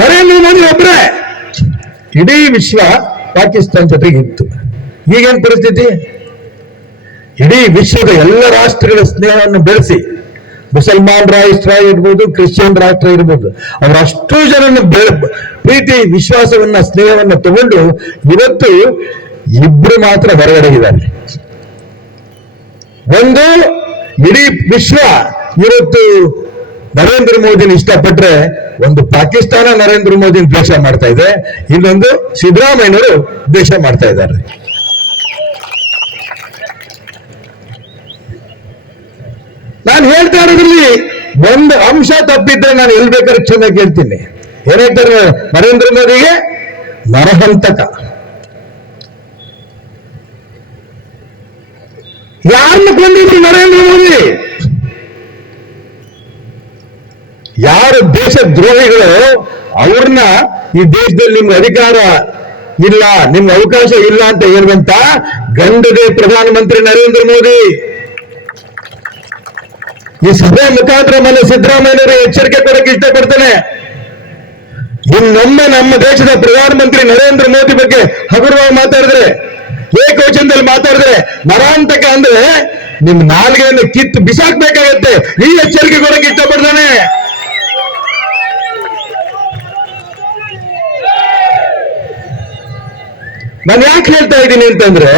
ನರೇಂದ್ರ ಮೋದಿ ಒಬ್ಬರೇ. ಇಡೀ ವಿಶ್ವ ಪಾಕಿಸ್ತಾನ ಜೊತೆಗೆ ಇತ್ತು. ಈಗೇನ್ ಪರಿಸ್ಥಿತಿ? ಇಡೀ ವಿಶ್ವದ ಎಲ್ಲ ರಾಷ್ಟ್ರಗಳ ಸ್ನೇಹವನ್ನು ಬೆಳೆಸಿ, ಮುಸಲ್ಮಾನ್ ರಾಷ್ಟ್ರ ಇರ್ಬೋದು, ಕ್ರಿಶ್ಚಿಯನ್ ರಾಷ್ಟ್ರ ಇರ್ಬೋದು, ಅವರಷ್ಟು ಜನ ಪ್ರೀತಿ ವಿಶ್ವಾಸವನ್ನ ಸ್ನೇಹವನ್ನ ತಗೊಂಡು ಇವತ್ತು ಇಬ್ರು ಮಾತ್ರ ಹೊರಗಡೆ ಇದ್ದಾರೆ. ಒಂದು ಇಡೀ ವಿಶ್ವ ಇವತ್ತು ನರೇಂದ್ರ ಮೋದಿನ ಇಷ್ಟಪಟ್ರೆ, ಒಂದು ಪಾಕಿಸ್ತಾನ ನರೇಂದ್ರ ಮೋದಿನ ದ್ವೇಷ ಮಾಡ್ತಾ ಇದೆ, ಇನ್ನೊಂದು ಸಿದ್ದರಾಮಯ್ಯನವರು ದ್ವೇಷ ಮಾಡ್ತಾ ಇದ್ದಾರೆ. ನಾನು ಹೇಳ್ತಾ ಇರೋದ್ರಲ್ಲಿ ಒಂದು ಅಂಶ ತಪ್ಪಿದ್ರೆ ನಾನು ಎಲ್ಲಿ ಬೇಕಾದ್ರೆ ಚೆನ್ನಾಗಿ ಹೇಳ್ತೀನಿ. ಏನ್ ಹೇಳ್ತಾರೆ ನರೇಂದ್ರ ಮೋದಿಗೆ? ನರಹಂತಕ. ಯಾರನ್ನ ಕೊಂದಿದ್ರು ನರೇಂದ್ರ ಮೋದಿ? ಯಾರು ದೇಶ ದ್ರೋಹಿಗಳು ಅವ್ರನ್ನ ಈ ದೇಶದಲ್ಲಿ ನಿಮ್ಗೆ ಅಧಿಕಾರ ಇಲ್ಲ, ನಿಮ್ಗೆ ಅವಕಾಶ ಇಲ್ಲ ಅಂತ ಹೇಳುವಂತ ಗಂಡದೆ ಪ್ರಧಾನಮಂತ್ರಿ ನರೇಂದ್ರ ಮೋದಿ. ಈ ಸಭೆ ಮುಖಾಂತರ ಮನೆ ಸಿದ್ದರಾಮಯ್ಯನವರು ಎಚ್ಚರಿಕೆ ಕೊಡಕ್ಕೆ ಇಷ್ಟಪಡ್ತಾನೆ. ಇನ್ನೊಮ್ಮೆ ನಮ್ಮ ದೇಶದ ಪ್ರಧಾನಮಂತ್ರಿ ನರೇಂದ್ರ ಮೋದಿ ಬಗ್ಗೆ ಹಗುರವಾಗಿ ಮಾತಾಡಿದ್ರೆ, ಏಕವಚನದಲ್ಲಿ ಮಾತಾಡಿದ್ರೆ, ನರಾಂತಕ ಅಂದ್ರೆ ನಿಮ್ ನಾಲ್ಗೆಯನ್ನು ಕಿತ್ತು ಬಿಸಾಕ್ಬೇಕಾಗತ್ತೆ. ಈ ಎಚ್ಚರಿಕೆ ಕೊಡಕ್ಕೆ ಇಷ್ಟಪಡ್ತಾನೆ. ನಾನು ಯಾಕೆ ಹೇಳ್ತಾ ಇದ್ದೀನಿ ಅಂತಂದ್ರೆ,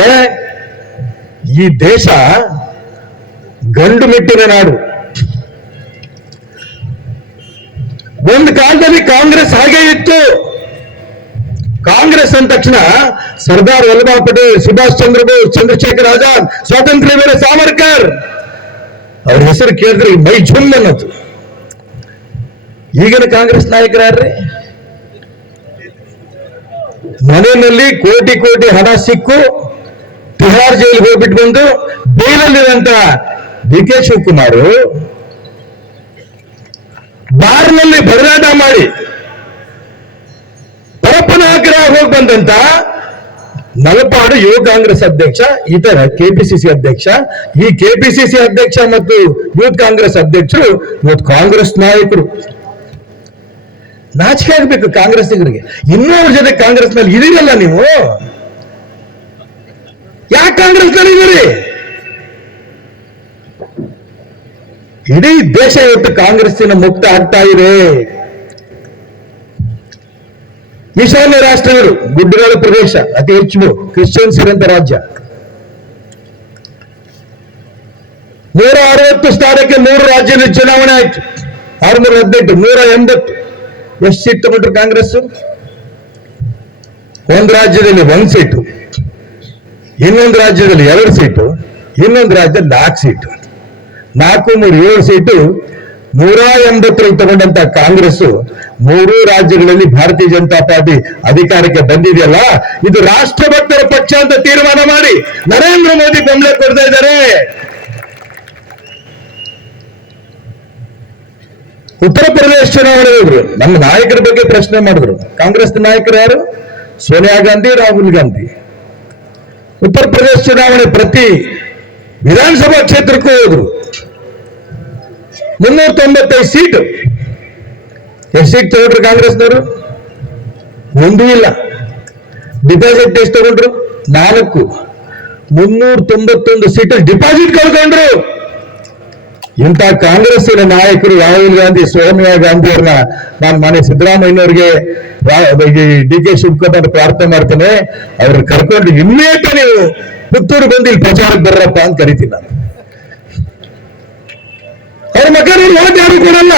ಈ ದೇಶ ಗಂಡು ಮೆಟ್ಟಿನ ನಾಡು. ಒಂದು ಕಾಲದಲ್ಲಿ ಕಾಂಗ್ರೆಸ್ ಹಾಗೆ ಇತ್ತು. ಕಾಂಗ್ರೆಸ್ ಅಂದ ತಕ್ಷಣ ಸರ್ದಾರ್ ವಲ್ಲಭಾಯ್ ಪಟೇಲ್, ಸುಭಾಷ್ ಚಂದ್ರ ಬೋಸ್, ಚಂದ್ರಶೇಖರ್ ಆಜಾದ್, ಸ್ವಾತಂತ್ರ್ಯ ವೀರ ಸಾವರ್ಕರ್ ಅವ್ರ ಹೆಸರು ಕೇಳಿದ್ರೆ ಮೈ ಜುಮ್ ಅನ್ನೋದು. ಈಗಿನ ಕಾಂಗ್ರೆಸ್ ನಾಯಕರಾರ್ರಿ? ಮನೆಯಲ್ಲಿ ಕೋಟಿ ಕೋಟಿ ಹಣ ಸಿಕ್ಕು ತಿಹಾರ್ ಜೈಲಿಗೆ ಹೋಗ್ಬಿಟ್ಟು ಬಂದು ಬೇಲಲ್ಲಿರುವಂತ ಡಿ ಕೆ ಶಿವಕುಮಾರ್ ಬಾರ್ನಲ್ಲಿ ಬದಲಾಟ ಮಾಡಿ ಪರಪ್ಪನಾಗ್ರ ಹೋಗಿ ಬಂದಂತ ನಲಪಾಡು ಯುವ ಕಾಂಗ್ರೆಸ್ ಅಧ್ಯಕ್ಷ, ಇತರ ಕೆಪಿಸಿಸಿ ಅಧ್ಯಕ್ಷ, ಈ ಕೆಪಿಸಿಸಿ ಅಧ್ಯಕ್ಷ ಮತ್ತು ಯೂತ್ ಕಾಂಗ್ರೆಸ್ ಅಧ್ಯಕ್ಷರು ಇವತ್ತು ಕಾಂಗ್ರೆಸ್ ನಾಯಕರು. ನಾಚಿಕೆ ಆಗ್ಬೇಕು ಕಾಂಗ್ರೆಸ್ಸಿಗರಿಗೆ. ಇನ್ನೂ ಅವ್ರ ಜೊತೆ ಕಾಂಗ್ರೆಸ್ ನಲ್ಲಿ ಇದೀರಲ್ಲ ನೀವು. ಯಾಕೆ ಕಾಂಗ್ರೆಸ್ ನಲ್ಲಿ ಇದೀರಿ? ಇಡೀ ದೇಶ ಇವತ್ತು ಕಾಂಗ್ರೆಸ್ಸಿನ ಮುಕ್ತ ಆಗ್ತಾ ಇದೆ. ಈಶಾನ್ಯ ರಾಷ್ಟ್ರಗಳು, ಗುಡ್ಡಗಾಡು ಪ್ರದೇಶ, ಅತಿ ಹೆಚ್ಚು ಕ್ರಿಶ್ಚಿಯನ್ಸ್ ಇರುವಂತ ರಾಜ್ಯ. 160 ಸ್ಥಾನಕ್ಕೆ 3 ರಾಜ್ಯದಲ್ಲಿ ಚುನಾವಣೆ ಆಯ್ತು. 618, 180. ಎಷ್ಟು ಸೀಟ್ ತಗೊಂಡ್ರು ಕಾಂಗ್ರೆಸ್? ಒಂದು ರಾಜ್ಯದಲ್ಲಿ 1 ಸೀಟು, ಇನ್ನೊಂದು ರಾಜ್ಯದಲ್ಲಿ 2 ಸೀಟು, ಇನ್ನೊಂದು ರಾಜ್ಯದಲ್ಲಿ 4 ಸೀಟು. 4, 3, 7 ಸೀಟು. 180 ತಗೊಂಡಂತ ಕಾಂಗ್ರೆಸ್ 3 ರಾಜ್ಯಗಳಲ್ಲಿ ಭಾರತೀಯ ಜನತಾ ಪಾರ್ಟಿ ಅಧಿಕಾರಕ್ಕೆ ಬಂದಿದೆಯಲ್ಲ, ಇದು ರಾಷ್ಟ್ರಭಕ್ತರ ಪಕ್ಷ ಅಂತ ತೀರ್ಮಾನ ಮಾಡಿ ನರೇಂದ್ರ ಮೋದಿ ಬೆಂಬಲ ಕೊಡ್ತಾ ಇದ್ದಾರೆ. ಉತ್ತರ ಪ್ರದೇಶ ಚುನಾವಣೆ ಹೋದ್ರು, ನಮ್ಮ ನಾಯಕರ ಬಗ್ಗೆ ಪ್ರಶ್ನೆ ಮಾಡಿದ್ರು. ಕಾಂಗ್ರೆಸ್ ನಾಯಕರು ಯಾರು? ಸೋನಿಯಾ ಗಾಂಧಿ, ರಾಹುಲ್ ಗಾಂಧಿ. ಉತ್ತರ ಪ್ರದೇಶ ಚುನಾವಣೆ ಪ್ರತಿ ವಿಧಾನಸಭಾ ಕ್ಷೇತ್ರಕ್ಕೂ ಹೋದ್ರು. 395 ಸೀಟು. ಎಷ್ಟು ಸೀಟ್ ತಗೊಂಡ್ರು ಕಾಂಗ್ರೆಸ್ನವರು? ಒಂದೂ ಇಲ್ಲ. ಡಿಪಾಸಿಟ್ ಎಷ್ಟು ತಗೊಂಡ್ರು? 4. 391 ಸೀಟಲ್ಲಿ ಡಿಪಾಸಿಟ್ ಕಳ್ಕೊಂಡ್ರು. ಇಂಥ ಕಾಂಗ್ರೆಸ್ಸಿನ ನಾಯಕರು ರಾಹುಲ್ ಗಾಂಧಿ, ಸೋನಿಯಾ ಗಾಂಧಿ ಅವ್ರನ್ನ ನಾನು ಮನೆ ಸಿದ್ದರಾಮಯ್ಯನವ್ರಿಗೆ, ಡಿ ಕೆ ಶಿವಕುಮಾರ್ ಪ್ರಾರ್ಥನೆ ಮಾಡ್ತೇನೆ, ಅವ್ರನ್ನ ಕರ್ಕೊಂಡು ಇನ್ನೇಟ ನೀವು ಪುತ್ತೂರು ಬಂದು ಇಲ್ಲಿ ಪ್ರಚಾರಕ್ಕೆ ಬರ್ರಪ್ಪ ಅಂತ ಕರಿತೀನಿ ನಾನು. ಅವ್ರ ಮಕ್ಕಳಿಗೆ ಓಟ್ ಯಾರು ಕೊಡಲ್ಲ.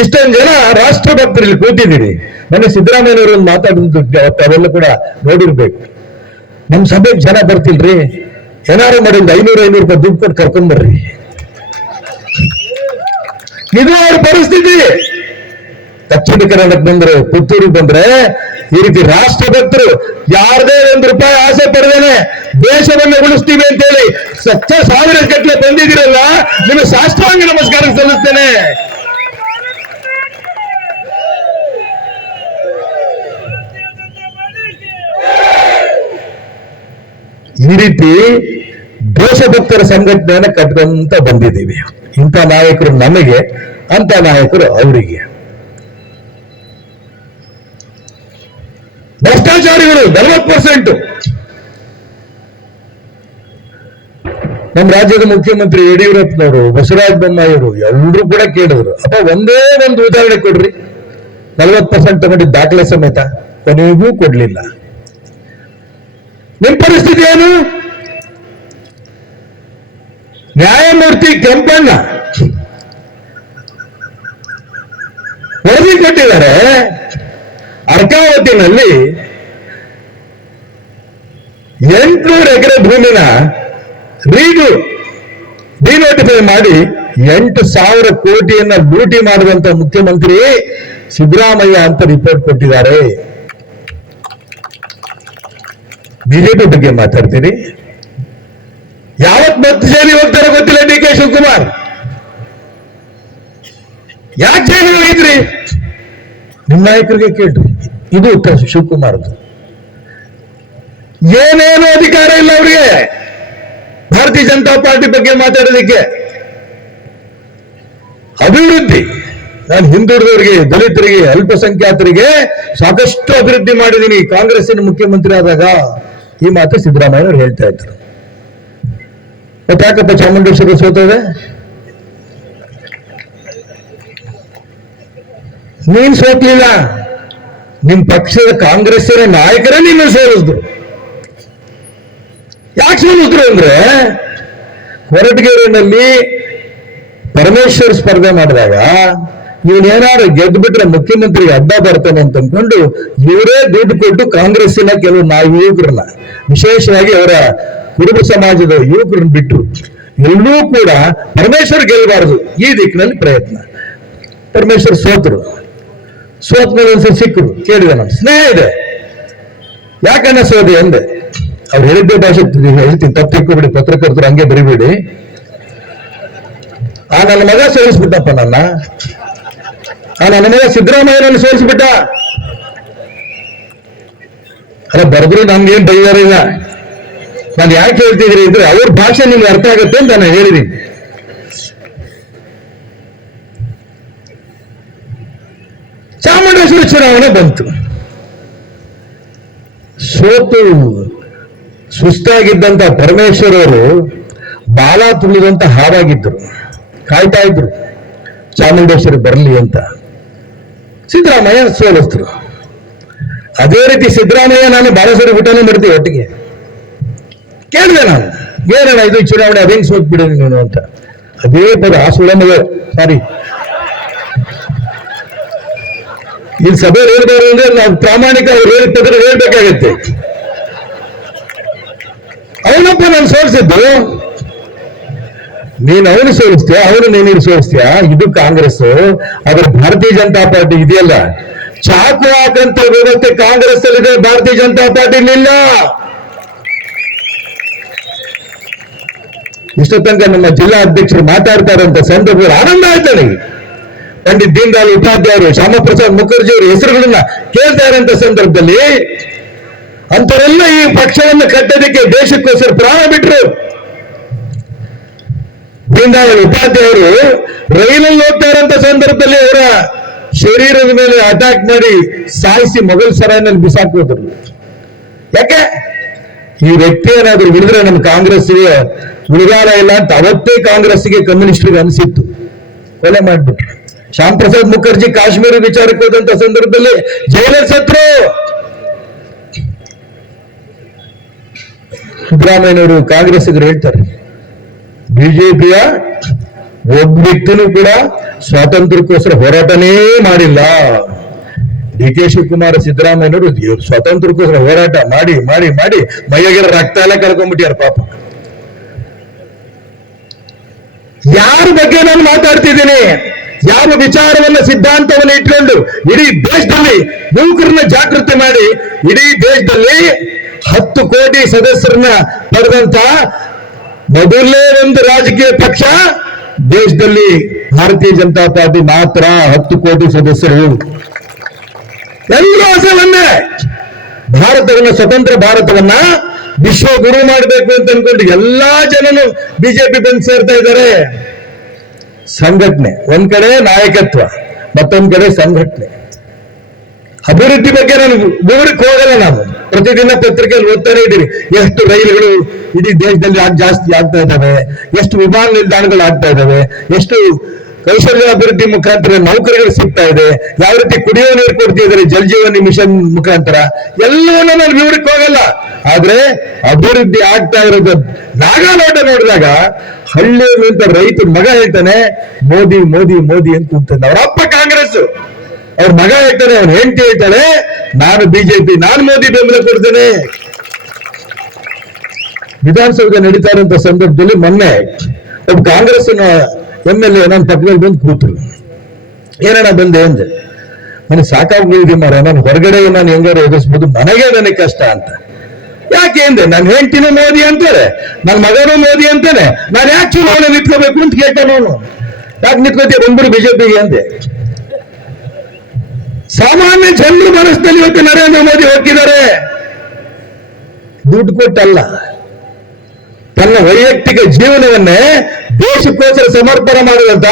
ಇಷ್ಟೊಂದು ಜನ ರಾಷ್ಟ್ರಭಕ್ತರಲ್ಲಿ ಕೂತಿದ್ದೀರಿ. ಮೊನ್ನೆ ಸಿದ್ದರಾಮಯ್ಯನವರು ಮಾತಾಡಿದ್ದು ಅವೆಲ್ಲ ಕೂಡ ನೋಡಿರ್ಬೇಕು. ನಮ್ಮ ಸಭೆಗೆ ಜನ ಬರ್ತಿಲ್ರಿ, ಏನಾರು ಮಾಡಿದ 500 ರೂಪಾಯಿ ದುಡ್ಡು ಕೊಟ್ಟು ಕರ್ಕೊಂಡ್ ಬರ್ರಿ. ಇದು ಅವ್ರ ಪರಿಸ್ಥಿತಿ. ದಕ್ಷಿಣ ಕನ್ನಡಕ್ಕೆ ಬಂದ್ರೆ, ಪುತ್ತೂರಿಗೆ ಬಂದ್ರೆ ಈ ರೀತಿ ರಾಷ್ಟ್ರಭಕ್ತರು ಯಾರದೇ ₹1 ಆಸೆ ಪಡೆದೇನೆ ದೇಶವನ್ನು ಉಳಿಸ್ತೀವಿ ಅಂತ ಹೇಳಿ 1,000 ಗಟ್ಟಲೆ ಬಂದಿದ್ದೀರಲ್ಲ, ನಿಮಗೆ ಸಾಷ್ಟಾಂಗ ನಮಸ್ಕಾರ ಸಲ್ಲಿಸ್ತೇನೆ. ಈ ರೀತಿ ದೇಶಭಕ್ತರ ಸಂಘಟನೆಯನ್ನು ಕಟ್ಕೊಂತ ಬಂದಿದ್ದೀವಿ. ಇಂಥ ನಾಯಕರು ನಮಗೆ, ಅಂತ ನಾಯಕರು ಅವರಿಗೆ. ಭ್ರಷ್ಟಾಚಾರಿಗಳು 40%. ನಮ್ಮ ರಾಜ್ಯದ ಮುಖ್ಯಮಂತ್ರಿ ಯಡಿಯೂರಪ್ಪನವರು, ಬಸವರಾಜ ಬೊಮ್ಮಾಯಿಯವರು ಎಲ್ಲರೂ ಕೂಡ ಕೇಳಿದ್ರು, ಅಪ್ಪ ಒಂದೇ ಒಂದು ಉದಾಹರಣೆ ಕೊಡ್ರಿ, 40% ತಗೊಂಡಿದ್ದ ದಾಖಲೆ ಸಮೇತ ಕೊನೆಗೂ ಕೊಡ್ಲಿಲ್ಲ. ನಿಮ್ ಪರಿಸ್ಥಿತಿ ಏನು? ನ್ಯಾಯಮೂರ್ತಿ ಕೆಂಪಣ್ಣ ವರದಿ ಕೊಟ್ಟಿದ್ದಾರೆ. ಅರ್ಕಾವತಿನಲ್ಲಿ 800 ಎಕರೆ ಭೂಮಿನ ಡಿನೋಟಿಫೈ ಮಾಡಿ 8,000 ಕೋಟಿಯನ್ನ ಲೂಟಿ ಮಾಡುವಂತ ಮುಖ್ಯಮಂತ್ರಿ ಸಿದ್ದರಾಮಯ್ಯ ಅಂತ ರಿಪೋರ್ಟ್ ಕೊಟ್ಟಿದ್ದಾರೆ. ಬಿಜೆಪಿ ಬಗ್ಗೆ ಮಾತಾಡ್ತೀರಿ, ಯಾವತ್ ಮತ್ತೆ ಜೈಲಿಗೆ ಹೋಗ್ತಾರೋ ಗೊತ್ತಿಲ್ಲ. ಡಿ ಕೆ ಶಿವಕುಮಾರ್ ಯಾಕೆ ಜೈಲಿಗೆ ಹೋಗಿದ್ರಿ? ನಿಮ್ಮ ನಾಯಕರಿಗೆ ಕೇಳ್ರಿ. ಇದು ಶಿವಕುಮಾರ್ದು ಏನೇನು ಅಧಿಕಾರ ಇಲ್ಲ ಅವರಿಗೆ ಭಾರತೀಯ ಜನತಾ ಪಾರ್ಟಿ ಬಗ್ಗೆ ಮಾತಾಡೋದಕ್ಕೆ. ಅಭಿವೃದ್ಧಿ, ನಾನು ಹಿಂದುಳಿದವರಿಗೆ, ದಲಿತರಿಗೆ, ಅಲ್ಪಸಂಖ್ಯಾತರಿಗೆ ಸಾಕಷ್ಟು ಅಭಿವೃದ್ಧಿ ಮಾಡಿದ್ದೀನಿ ಕಾಂಗ್ರೆಸ್ಸಿನ ಮುಖ್ಯಮಂತ್ರಿ ಆದಾಗ. ಈ ಮಾತು ಸಿದ್ದರಾಮಯ್ಯವರು ಹೇಳ್ತಾ ಇದ್ರು. ಮತ್ತೆ ಯಾಕಪ್ಪ ಚಾಮುಂಡೇಶ್ವರಿ ಸೋತದೆ? ನೀನ್ ಸೋತ್ಲಿಲ್ಲ, ನಿಮ್ ಪಕ್ಷದ ಕಾಂಗ್ರೆಸ್ಸಿನ ನಾಯಕರೇ ನಿನ್ನ ಸೋಲಿಸಿದ್ರು. ಯಾಕೆ ಸೋಲಿಸಿದ್ರು ಅಂದ್ರೆ, ಕೊರಟಗೆರೆಯಲ್ಲಿ ಪರಮೇಶ್ವರ್ ಸ್ಪರ್ಧೆ ಮಾಡಿದಾಗ ಇವನೇನಾದ್ರು ಗೆದ್ದು ಬಿಟ್ರೆ ಮುಖ್ಯಮಂತ್ರಿಗೆ ಅಡ್ಡ ಬರ್ತಾನೆ ಅಂತ ಅಂದ್ಕೊಂಡು ಇವರೇ ದುಡ್ಡು ಕೊಟ್ಟು ಕಾಂಗ್ರೆಸ್ಸಿನ ಕೆಲವು ಯುವಕರನ್ನ, ವಿಶೇಷವಾಗಿ ಅವರ ಕುರುಬ ಸಮಾಜದ ಯುವಕರನ್ನ ಬಿಟ್ಟರು. ಎಲ್ಲೂ ಕೂಡ ಪರಮೇಶ್ವರ್ ಗೆಲ್ಲಬಾರದು ಈ ದಿಕ್ಕಿನಲ್ಲಿ ಪ್ರಯತ್ನ. ಪರಮೇಶ್ವರ್ ಸೋತರು. ಸೋತ ಮೇಲೆ ಒಂದ್ಸರಿ ಸಿಕ್ಕರು, ಕೇಳಿದೆ, ನಮ್ಮ ಸ್ನೇಹ ಇದೆ, ಯಾಕನ್ನ ಸೋದೆ ಅಂದೆ. ಅವ್ರು ಹೇಳಿದ್ದೇ ಭಾಷೆ ಹೇಳ್ತೀನಿ, ತಪ್ಪು ತಿಳ್ಕೊಬೇಡಿ, ಪತ್ರಕರ್ತರು ಹಂಗೆ ಬರಿಬೇಡಿ. ನನ್ನ ಮಗ ಸೋಲಿಸ್ಬಿಟ್ಟಪ್ಪ ನನ್ನ ಮಗ ಸಿದ್ದರಾಮಯ್ಯನನ್ನು ಸೋಲಿಸ್ಬಿಟ್ಟ. ಅಲ್ಲ ಬರೆದ್ರು ನಮ್ಗೇನ್ ಬೈದಾರಿಲ್ಲ. ನಾನು ಯಾಕೆ ಹೇಳ್ತಿದ್ರಿ ಇದ್ರೆ ಅವ್ರ ಭಾಷೆ ನಿಮ್ಗೆ ಅರ್ಥ ಆಗುತ್ತೆ ಅಂತ ನಾನು ಹೇಳಿದೀನಿ. ಚಾಮುಂಡೇಶ್ವರಿ ಚುನಾವಣೆ ಬಂತು. ಸೋತು ಸುಸ್ತಾಗಿದ್ದಂತ ಪರಮೇಶ್ವರ್ ಅವರು ಬಾಲ ತುಳಿದಂತ ಹಾವಾಗಿದ್ರು, ಕಾಯ್ತಾ ಇದ್ರು ಚಾಮುಂಡೇಶ್ವರಿ ಬರಲಿ ಅಂತ. ಸಿದ್ದರಾಮಯ್ಯ ಸೋಲಿಸಿದ್ರು. ಅದೇ ರೀತಿ ಸಿದ್ದರಾಮಯ್ಯ ನಾನು ಬಹಳ ಸರಿ ಊಟನೇ ಮಾಡ್ತೀವಿ ಒಟ್ಟಿಗೆ. ಕೇಳಿದೆ ನಾನು, ಏನಣ್ಣ ಇದು ಚುನಾವಣೆ ಅದೇನು ಸೋತ್ ಬಿಡೋದು ನೀನು ಅಂತ. ಅದೇ ಪದ ಆ ಸುಳಮಗ ಸಾರಿ ಇಲ್ಲಿ ಸಭೆ ಹೇಳ್ಬಾರ್ದು ಅಂದ್ರೆ ನಾವು ಪ್ರಾಮಾಣಿಕ ಅವ್ರು ಹೇಳಿದ್ರೆ ಹೇಳ್ಬೇಕಾಗತ್ತೆ. ಅವನಪ್ಪ ನಾನು ಸೋಲಿಸಿದ್ದು, ನೀನು ಅವನು ಸೋಲಿಸ್ತೀಯ, ಅವನು ನೀನು ಸೋಲಿಸ್ತೀಯ. ಇದು ಕಾಂಗ್ರೆಸ್. ಅದರ ಭಾರತೀಯ ಜನತಾ ಪಾರ್ಟಿ ಇದೆಯಲ್ಲ, ಚಾಕು ಹಾಕಂತ ವ್ಯವಸ್ಥೆ ಕಾಂಗ್ರೆಸ್ ಅಲ್ಲಿದೆ, ಭಾರತೀಯ ಜನತಾ ಪಾರ್ಟಿಲಿಲ್ಲ. ಇಷ್ಟ ತನಕ ನಮ್ಮ ಜಿಲ್ಲಾ ಅಧ್ಯಕ್ಷರು ಮಾತಾಡ್ತಾರಂತ ಸಂದರ್ಭದಲ್ಲಿ ಆನಂದ ಆಯ್ತು ನನಗೆ. ಪಂಡಿತ್ ದೀನ್ ದಯಾಳ್ ಉಪಾಧ್ಯಾಯರು, ಶ್ಯಾಮಪ್ರಸಾದ್ ಮುಖರ್ಜಿ ಅವರ ಹೆಸರುಗಳನ್ನ ಕೇಳ್ತಾ ಇರೋಂಥ ಸಂದರ್ಭದಲ್ಲಿ ಅಂತವರೆಲ್ಲ ಈ ಪಕ್ಷವನ್ನು ಕಟ್ಟೋದಕ್ಕೆ ದೇಶಕ್ಕೋಸ್ಕರ ಪ್ರಾಣ ಬಿಟ್ರು. ದೀನ್ ದಯಾಳ್ ಉಪಾಧ್ಯಾಯರು ರೈಲಲ್ಲಿ ಹೋಗ್ತಾ ಇರೋಂಥ ಸಂದರ್ಭದಲ್ಲಿ ಅವರ ಶರೀರದ ಮೇಲೆ ಅಟ್ಯಾಕ್ ಮಾಡಿ ಸಾಯಿಸಿ ಮೊಘಲ್ ಸರಾಯ್ನಲ್ಲಿ ಬಿಸಾಕಿ ಹೋದ್ರು. ಯಾಕೆ? ಈ ವ್ಯಕ್ತಿ ಏನಾದ್ರು ಉಳಿದ್ರೆ ನಮ್ಮ ಕಾಂಗ್ರೆಸ್ಗೆ ಉಳಿಗಾಲ ಇಲ್ಲ ಅಂತ ಅವತ್ತೇ ಕಾಂಗ್ರೆಸ್ಗೆ ಕಮ್ಯುನಿಸ್ಟ್ರಿಗೆ ಅನಿಸಿತ್ತು, ಕೊಲೆ ಮಾಡಿಬಿಟ್ರು. ಶ್ಯಾಮ್ ಪ್ರಸಾದ್ ಮುಖರ್ಜಿ ಕಾಶ್ಮೀರ ವಿಚಾರಕ್ಕೆ ಹೋದಂತ ಸಂದರ್ಭದಲ್ಲಿ ಜೈಲಲ್ಲಿ ಸತ್ರು. ಸಿದ್ದರಾಮಯ್ಯನವರು ಕಾಂಗ್ರೆಸ್ಸಿಗರು ಹೇಳ್ತಾರೆ, ಬಿಜೆಪಿಯ ಒಬ್ಬ ವ್ಯಕ್ತಿನೂ ಕೂಡ ಸ್ವಾತಂತ್ರ್ಯಕ್ಕೋಸ್ಕರ ಹೋರಾಟನೇ ಮಾಡಿಲ್ಲ. ಡಿ ಕೆ ಶಿವಕುಮಾರ್ ಸಿದ್ದರಾಮಯ್ಯನವರು ಸ್ವಾತಂತ್ರ್ಯಕ್ಕೋಸ್ಕರ ಹೋರಾಟ ಮಾಡಿ ಮಾಡಿ ಮಾಡಿ ಮೈಯಾಗಿರೋ ರಕ್ತ ಎಲ್ಲ ಕಳ್ಕೊಂಡ್ಬಿಟ್ಟಾರ ಪಾಪ. ಯಾರ ಬಗ್ಗೆ ನಾನು ಮಾತಾಡ್ತಿದ್ದೀನಿ, ಯಾವ ವಿಚಾರವನ್ನ ಸಿದ್ಧಾಂತವನ್ನು ಇಟ್ಕೊಂಡು ಇಡೀ ದೇಶದಲ್ಲಿ ಯುವಕರನ್ನ ಜಾಗೃತಿ ಮಾಡಿ ಇಡೀ ದೇಶದಲ್ಲಿ 10 ಕೋಟಿ ಸದಸ್ಯರನ್ನ ಪಡೆದಂತ ಮೊದಲನೇ ಒಂದು ರಾಜಕೀಯ ಪಕ್ಷ ದೇಶದಲ್ಲಿ ಭಾರತೀಯ ಜನತಾ ಪಾರ್ಟಿ ಮಾತ್ರ. 10 ಕೋಟಿ ಸದಸ್ಯರು. ಎಲ್ಲರೂ ಆಸೆವನ್ನೇ ಭಾರತವನ್ನ, ಸ್ವತಂತ್ರ ಭಾರತವನ್ನ ವಿಶ್ವಗುರು ಮಾಡಬೇಕು ಅಂತ ಅನ್ಕೊಂಡು ಎಲ್ಲಾ ಜನನು ಬಿಜೆಪಿ ಬಂದು ಸೇರ್ತಾ ಇದ್ದಾರೆ. ಸಂಘಟನೆ ಒಂದ್ ಕಡೆ, ನಾಯಕತ್ವ ಮತ್ತೊಂದ್ ಕಡೆ ಸಂಘಟನೆ. ಅಭಿವೃದ್ಧಿ ಬಗ್ಗೆ ನಾನು ವಿವರಕ್ಕೆ ಹೋಗಲ್ಲ ನಾನು. ಪ್ರತಿದಿನ ಪತ್ರಿಕೆಯಲ್ಲಿ ಓದ್ತಾನೆ ಇದ್ದೀರಿ, ಎಷ್ಟು ರೈಲುಗಳು ಇಡೀ ದೇಶದಲ್ಲಿ ಜಾಸ್ತಿ ಆಗ್ತಾ ಇದ್ದಾವೆ, ಎಷ್ಟು ವಿಮಾನ ನಿಲ್ದಾಣಗಳು ಆಗ್ತಾ ಇದ್ದಾವೆ, ಎಷ್ಟು ಕೌಶಲ್ಯ ಅಭಿವೃದ್ಧಿ ಮುಖಾಂತರ ನೌಕರಿಗಳು ಸಿಗ್ತಾ ಇದೆ, ಯಾವ ರೀತಿ ಕುಡಿಯುವ ನೀರು ಕೊಡ್ತಿದ್ದಾರೆ ಜಲ್ ಜೀವನಿ ಮಿಷನ್ ಮುಖಾಂತರ, ಎಲ್ಲವನ್ನೂ ನಾನು ವಿವರಕ್ಕೆ ಹೋಗಲ್ಲ. ಆದ್ರೆ ಅಭಿವೃದ್ಧಿ ಆಗ್ತಾ ಇರೋದು ನಾಗಾಲೋಟ ನೋಡಿದಾಗ ಹಳ್ಳಿಯಲ್ಲಿಂತ ರೈತ ಮಗ ಹೇಳ್ತಾನೆ ಮೋದಿ ಮೋದಿ ಮೋದಿ ಅಂತ ಕೂತಾನೆ. ಅವ್ರ ಅಪ್ಪ ಕಾಂಗ್ರೆಸ್, ಅವ್ರ ಮಗ ಹೇಳ್ತಾನೆ, ಅವ್ರ ಹೆಂಡತಿ ಹೇಳ್ತಾಳೆ ನಾನು ಬಿಜೆಪಿ, ನಾನು ಮೋದಿ ಬೆಂಬಲ ಕೊಡ್ತೇನೆ. ವಿಧಾನಸೌಧ ನಡೀತಾ ಇರುವಂತ ಸಂದರ್ಭದಲ್ಲಿ ಮೊನ್ನೆ ಒಬ್ಬ ಕಾಂಗ್ರೆಸ್ MLA ನನ್ನ ಪಕ್ಕದಲ್ಲಿ ಬಂದು ಕೂತರು. ಏನಣ್ಣ ಬಂದೆ ಅಂದೆ. ನನಗೆ ಸಾಕಾಗ್ಬಿಟ್ಟಿದೆ ಮಾರ, ನಾನು ಹೊರಗಡೆ ನಾನು ಹೆಂಗಾರು ಎದುರಿಸ್ಬೋದು, ನನಗೆ ಕಷ್ಟ ಅಂತ. ಯಾಕೆ ಅಂದೆ, ನನ್ನ ಹೆಂಡತಿನೂ ಮೋದಿ ಅಂತಾರೆ, ನನ್ನ ಮಗನೂ ಮೋದಿ ಅಂತಾನೆ, ನಾನು ಯಾಕೆ ಚುನಾವಣೆ ನಿಂತ್ಕೋಬೇಕು ಅಂತ ಕೇಳ್ತಾನೆ ಅವನು. ಯಾಕೆ ನಿಂತ್ಕೋತೀಯ ಬಂದ್ಬಿಡು ಬಿಜೆಪಿಗೆ ಅಂದೆ. ಸಾಮಾನ್ಯ ಜನರ ಮನಸ್ಸಿನಲ್ಲಿ ಇವತ್ತು ನರೇಂದ್ರ ಮೋದಿ ಹೋಗ್ತಿದ್ದಾರೆ, ದುಡ್ಡು ಕೊಟ್ಟಲ್ಲ, ತನ್ನ ವೈಯಕ್ತಿಕ ಜೀವನವನ್ನೇ ದೇಶಕ್ಕೋಸ್ಕರ ಸಮರ್ಪಣೆ ಮಾಡಿದಂತ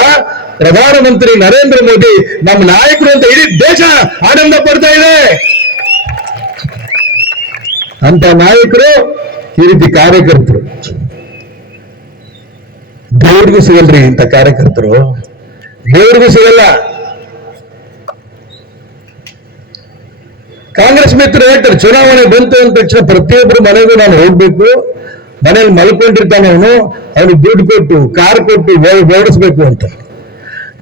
ಪ್ರಧಾನಮಂತ್ರಿ ನರೇಂದ್ರ ಮೋದಿ ನಮ್ಮ ನಾಯಕರು ಅಂತ ಇಡೀ ದೇಶ ಆನಂದ ಪಡ್ತಾ ಇದೆ. ಅಂತ ನಾಯಕರು ಈ ರೀತಿ ಕಾರ್ಯಕರ್ತರು ದೇವ್ರಿಗೂ ಸಿಗಲ್ರಿ. ಇಂಥ ಕಾರ್ಯಕರ್ತರು ದೇವ್ರಿಗೂ ಸಿಗಲ್ಲ. ಕಾಂಗ್ರೆಸ್ ಮಿತ್ರರು ಹೇಳ್ತಾರೆ, ಚುನಾವಣೆ ಬಂತು ಅಂದ ತಕ್ಷಣ ಪ್ರತಿಯೊಬ್ಬರು ಮನೆಗೂ ನಾನು ಹೋಗ್ಬೇಕು, ಮನೇಲಿ ಮಲ್ಕೊಂಡಿರ್ತಾನೆ ಅವನು, ಅವನಿಗೆ ದುಡ್ಡು ಕೊಟ್ಟು ಕಾರ್ ಕೊಟ್ಟು ಓಡಿಸ್ಬೇಕು ಅಂತ.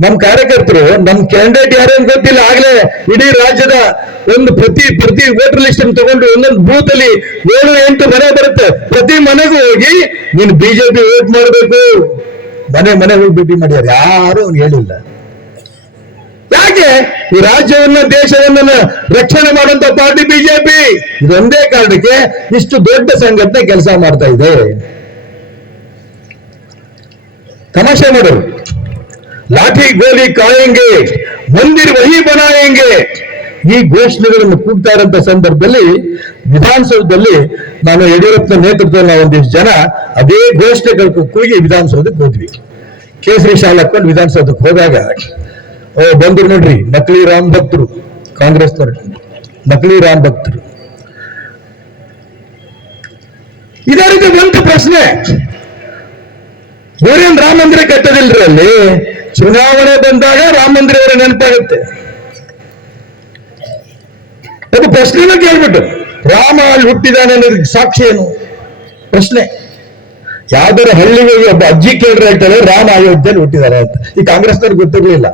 ನಮ್ಮ ಕಾರ್ಯಕರ್ತರು ನಮ್ಮ ಕ್ಯಾಂಡಿಡೇಟ್ ಯಾರೇನು ಗೊತ್ತಿಲ್ಲ, ಆಗ್ಲೇ ಇಡೀ ರಾಜ್ಯದ ಒಂದು ಪ್ರತಿ ವೋಟರ್ ಲಿಸ್ಟ್ ಅನ್ನು ತಗೊಂಡು ಒಂದೊಂದು ಬೂತ್ ಅಲ್ಲಿ 7-8 ಮನೆ ಬರುತ್ತೆ, ಪ್ರತಿ ಮನೆಗೂ ಹೋಗಿ ನೀನು ಬಿಜೆಪಿ ವೋಟ್ ಮಾಡಬೇಕು, ಮನೆ ಹೋಗಿ ಭೇಟಿ ಮಾಡ್ಯಾರ, ಯಾರು ಅವ್ನು ಹೇಳಿಲ್ಲ. ಯಾಕೆ? ಈ ರಾಜ್ಯವನ್ನ ದೇಶವನ್ನ ರಕ್ಷಣೆ ಮಾಡುವಂತ ಪಾರ್ಟಿ ಬಿಜೆಪಿ. ಇದೊಂದೇ ಕಾರಣಕ್ಕೆ ಇಷ್ಟು ದೊಡ್ಡ ಸಂಘಟನೆ ಕೆಲಸ ಮಾಡ್ತಾ ಇದೆ. ತಮಾಷೆ ಮಾಡೋರು, ಲಾಠಿ ಗೋಲಿ ಕಾಯಂಗೆ, ಮಂದಿರ್ ವಹಿ ಬನಾಯಂಗೆ, ಈ ಘೋಷಣೆಗಳನ್ನು ಕೂಗ್ತಾ ಇರುವಂತ ಸಂದರ್ಭದಲ್ಲಿ ವಿಧಾನಸೌಧದಲ್ಲಿ ನಾನು ಯಡಿಯೂರಪ್ಪನ ನೇತೃತ್ವದಲ್ಲಿ ನಾವು ಒಂದಿಷ್ಟು ಜನ ಅದೇ ಘೋಷಣೆಗಳು ಕೂಗಿ ವಿಧಾನಸೌಧಕ್ಕೆ ಹೋದ್ವಿ. ಕೇಸರಿ ಶಾಲೆ ಹಾಕೊಂಡು ವಿಧಾನಸೌಧಕ್ಕೆ ಹೋದಾಗ ಬಂದ್ರು ನೋಡ್ರಿ ನಕಲಿ ರಾಮ್ ಭಕ್ತರು, ಕಾಂಗ್ರೆಸ್ನವರು ನಕಲಿ ರಾಮ್ ಭಕ್ತರು. ಇದೇ ರೀತಿ ಬಂತು ಪ್ರಶ್ನೆ, ಊರಿನ ರಾಮ ಮಂದಿರ ಕಟ್ಟದಿಲ್ರಿ, ಅಲ್ಲಿ ಚುನಾವಣೆ ಬಂದಾಗ ರಾಮ ಮಂದಿರ ಅವರ ನೆನಪಾಗುತ್ತೆ. ಅದು ಪ್ರಶ್ನೆನ ಕೇಳ್ಬಿಟ್ಟು ರಾಮ ಅಲ್ಲಿ ಹುಟ್ಟಿದಾನೆ ಅನ್ನೋದಕ್ಕೆ ಸಾಕ್ಷಿ ಏನು ಪ್ರಶ್ನೆ. ಯಾವ್ದಾರ ಹಳ್ಳಿಗೆ ಒಬ್ಬ ಅಜ್ಜಿ ಕೇಳ್ರೆ ಹೇಳ್ತಾರೆ ರಾಮ ಅಯೋಧ್ಯೆಯಲ್ಲಿ ಹುಟ್ಟಿದಾರೆ ಅಂತ. ಈ ಕಾಂಗ್ರೆಸ್ನವ್ರಿಗೆ ಗೊತ್ತಿರ್ಲಿಲ್ಲ.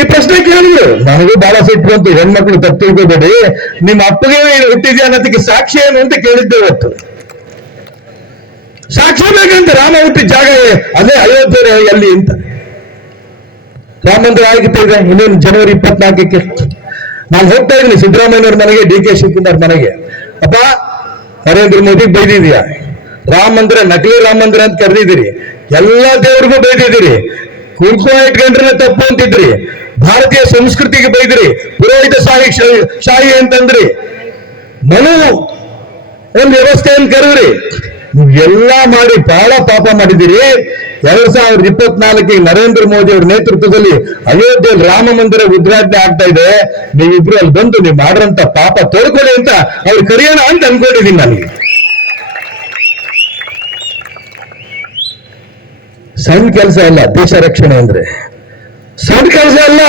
ಈ ಪ್ರಶ್ನೆ ಕೇಳಿದ್ರು, ನನಗೂ ಬಹಳ ಸಿಟ್ಟು ಬಂತು. ಹೆಣ್ಮಕ್ಳು ತಪ್ಪು ತಿಳ್ಕೋಬೇಡಿ, ನಿಮ್ಮ ಅಪ್ಪಗೆ ಹುಟ್ಟಿದ್ಯಾ ಅನ್ನೋದಕ್ಕೆ ಸಾಕ್ಷಿ ಏನು ಅಂತ ಕೇಳಿದ್ದೆ. ಇವತ್ತು ಸಾಕ್ಷಿ ಬೇಕಂತ, ರಾಮ ಹುಟ್ಟಿದ ಜಾಗ ಅದೇ ಅಯೋಧ್ಯೆ ಎಲ್ಲಿ ಅಂತ. ರಾಮ ಮಂದಿರ ಆಗಿತ್ತಿದೆ ಇನ್ನೇನು ಜನವರಿ 24ಕ್ಕೆ. ನಾನು ಹೋಗ್ತಾ ಇದ್ದೀನಿ ಸಿದ್ದರಾಮಯ್ಯವ್ರ ಮನೆಗೆ, DK ಶಿವಕುಮಾರ್ ಮನೆಗೆ. ಅಪ್ಪ ನರೇಂದ್ರ ಮೋದಿ ಬೈದಿದ್ಯಾ, ರಾಮ ಮಂದಿರ ನಕಲಿ ರಾಮ ಮಂದಿರ ಅಂತ ಕರೆದಿದ್ದೀರಿ, ಎಲ್ಲಾ ದೇವ್ರಿಗೂ ಬೈದಿದ್ದೀರಿ, ಕುಂಕುಮ ಇಟ್ಕೊಂಡ್ರೆ ತಪ್ಪು ಅಂತಿದ್ರಿ, ಭಾರತೀಯ ಸಂಸ್ಕೃತಿಗೆ ಬೈದ್ರಿ, ಪುರೋಹಿತ ಶಾಹಿ ಅಂತಂದ್ರಿ, ಮನು ಒಂದು ವ್ಯವಸ್ಥೆಯನ್ನು ಕರೆದ್ರಿ. ನೀವು ಎಲ್ಲಾ ಮಾಡಿ ಬಹಳ ಪಾಪ ಮಾಡಿದ್ದೀರಿ. 2024ಕ್ಕೆ ನರೇಂದ್ರ ಮೋದಿ ಅವರ ನೇತೃತ್ವದಲ್ಲಿ ಅಯೋಧ್ಯೆಯಲ್ಲಿ ರಾಮ ಮಂದಿರ ಉದ್ಘಾಟನೆ ಆಗ್ತಾ ಇದೆ. ನೀವಿಬ್ರು ಅಲ್ಲಿ ಬಂದು ನೀವು ಮಾಡಿರಂತ ಪಾಪ ತೊಳ್ಕೊಳ್ಳಿ ಅಂತ ಅವ್ರು ಕರೆಯೋಣ ಅಂತ ಅನ್ಕೊಂಡಿದ್ದೀನಿ. ನನಗೆ ಸಣ್ಣ ಕೆಲಸ ಅಲ್ಲ ದೇಶ ರಕ್ಷಣೆ ಅಂದ್ರೆ, ಸಣ್ಣ ಕೆಲಸ ಅಲ್ಲ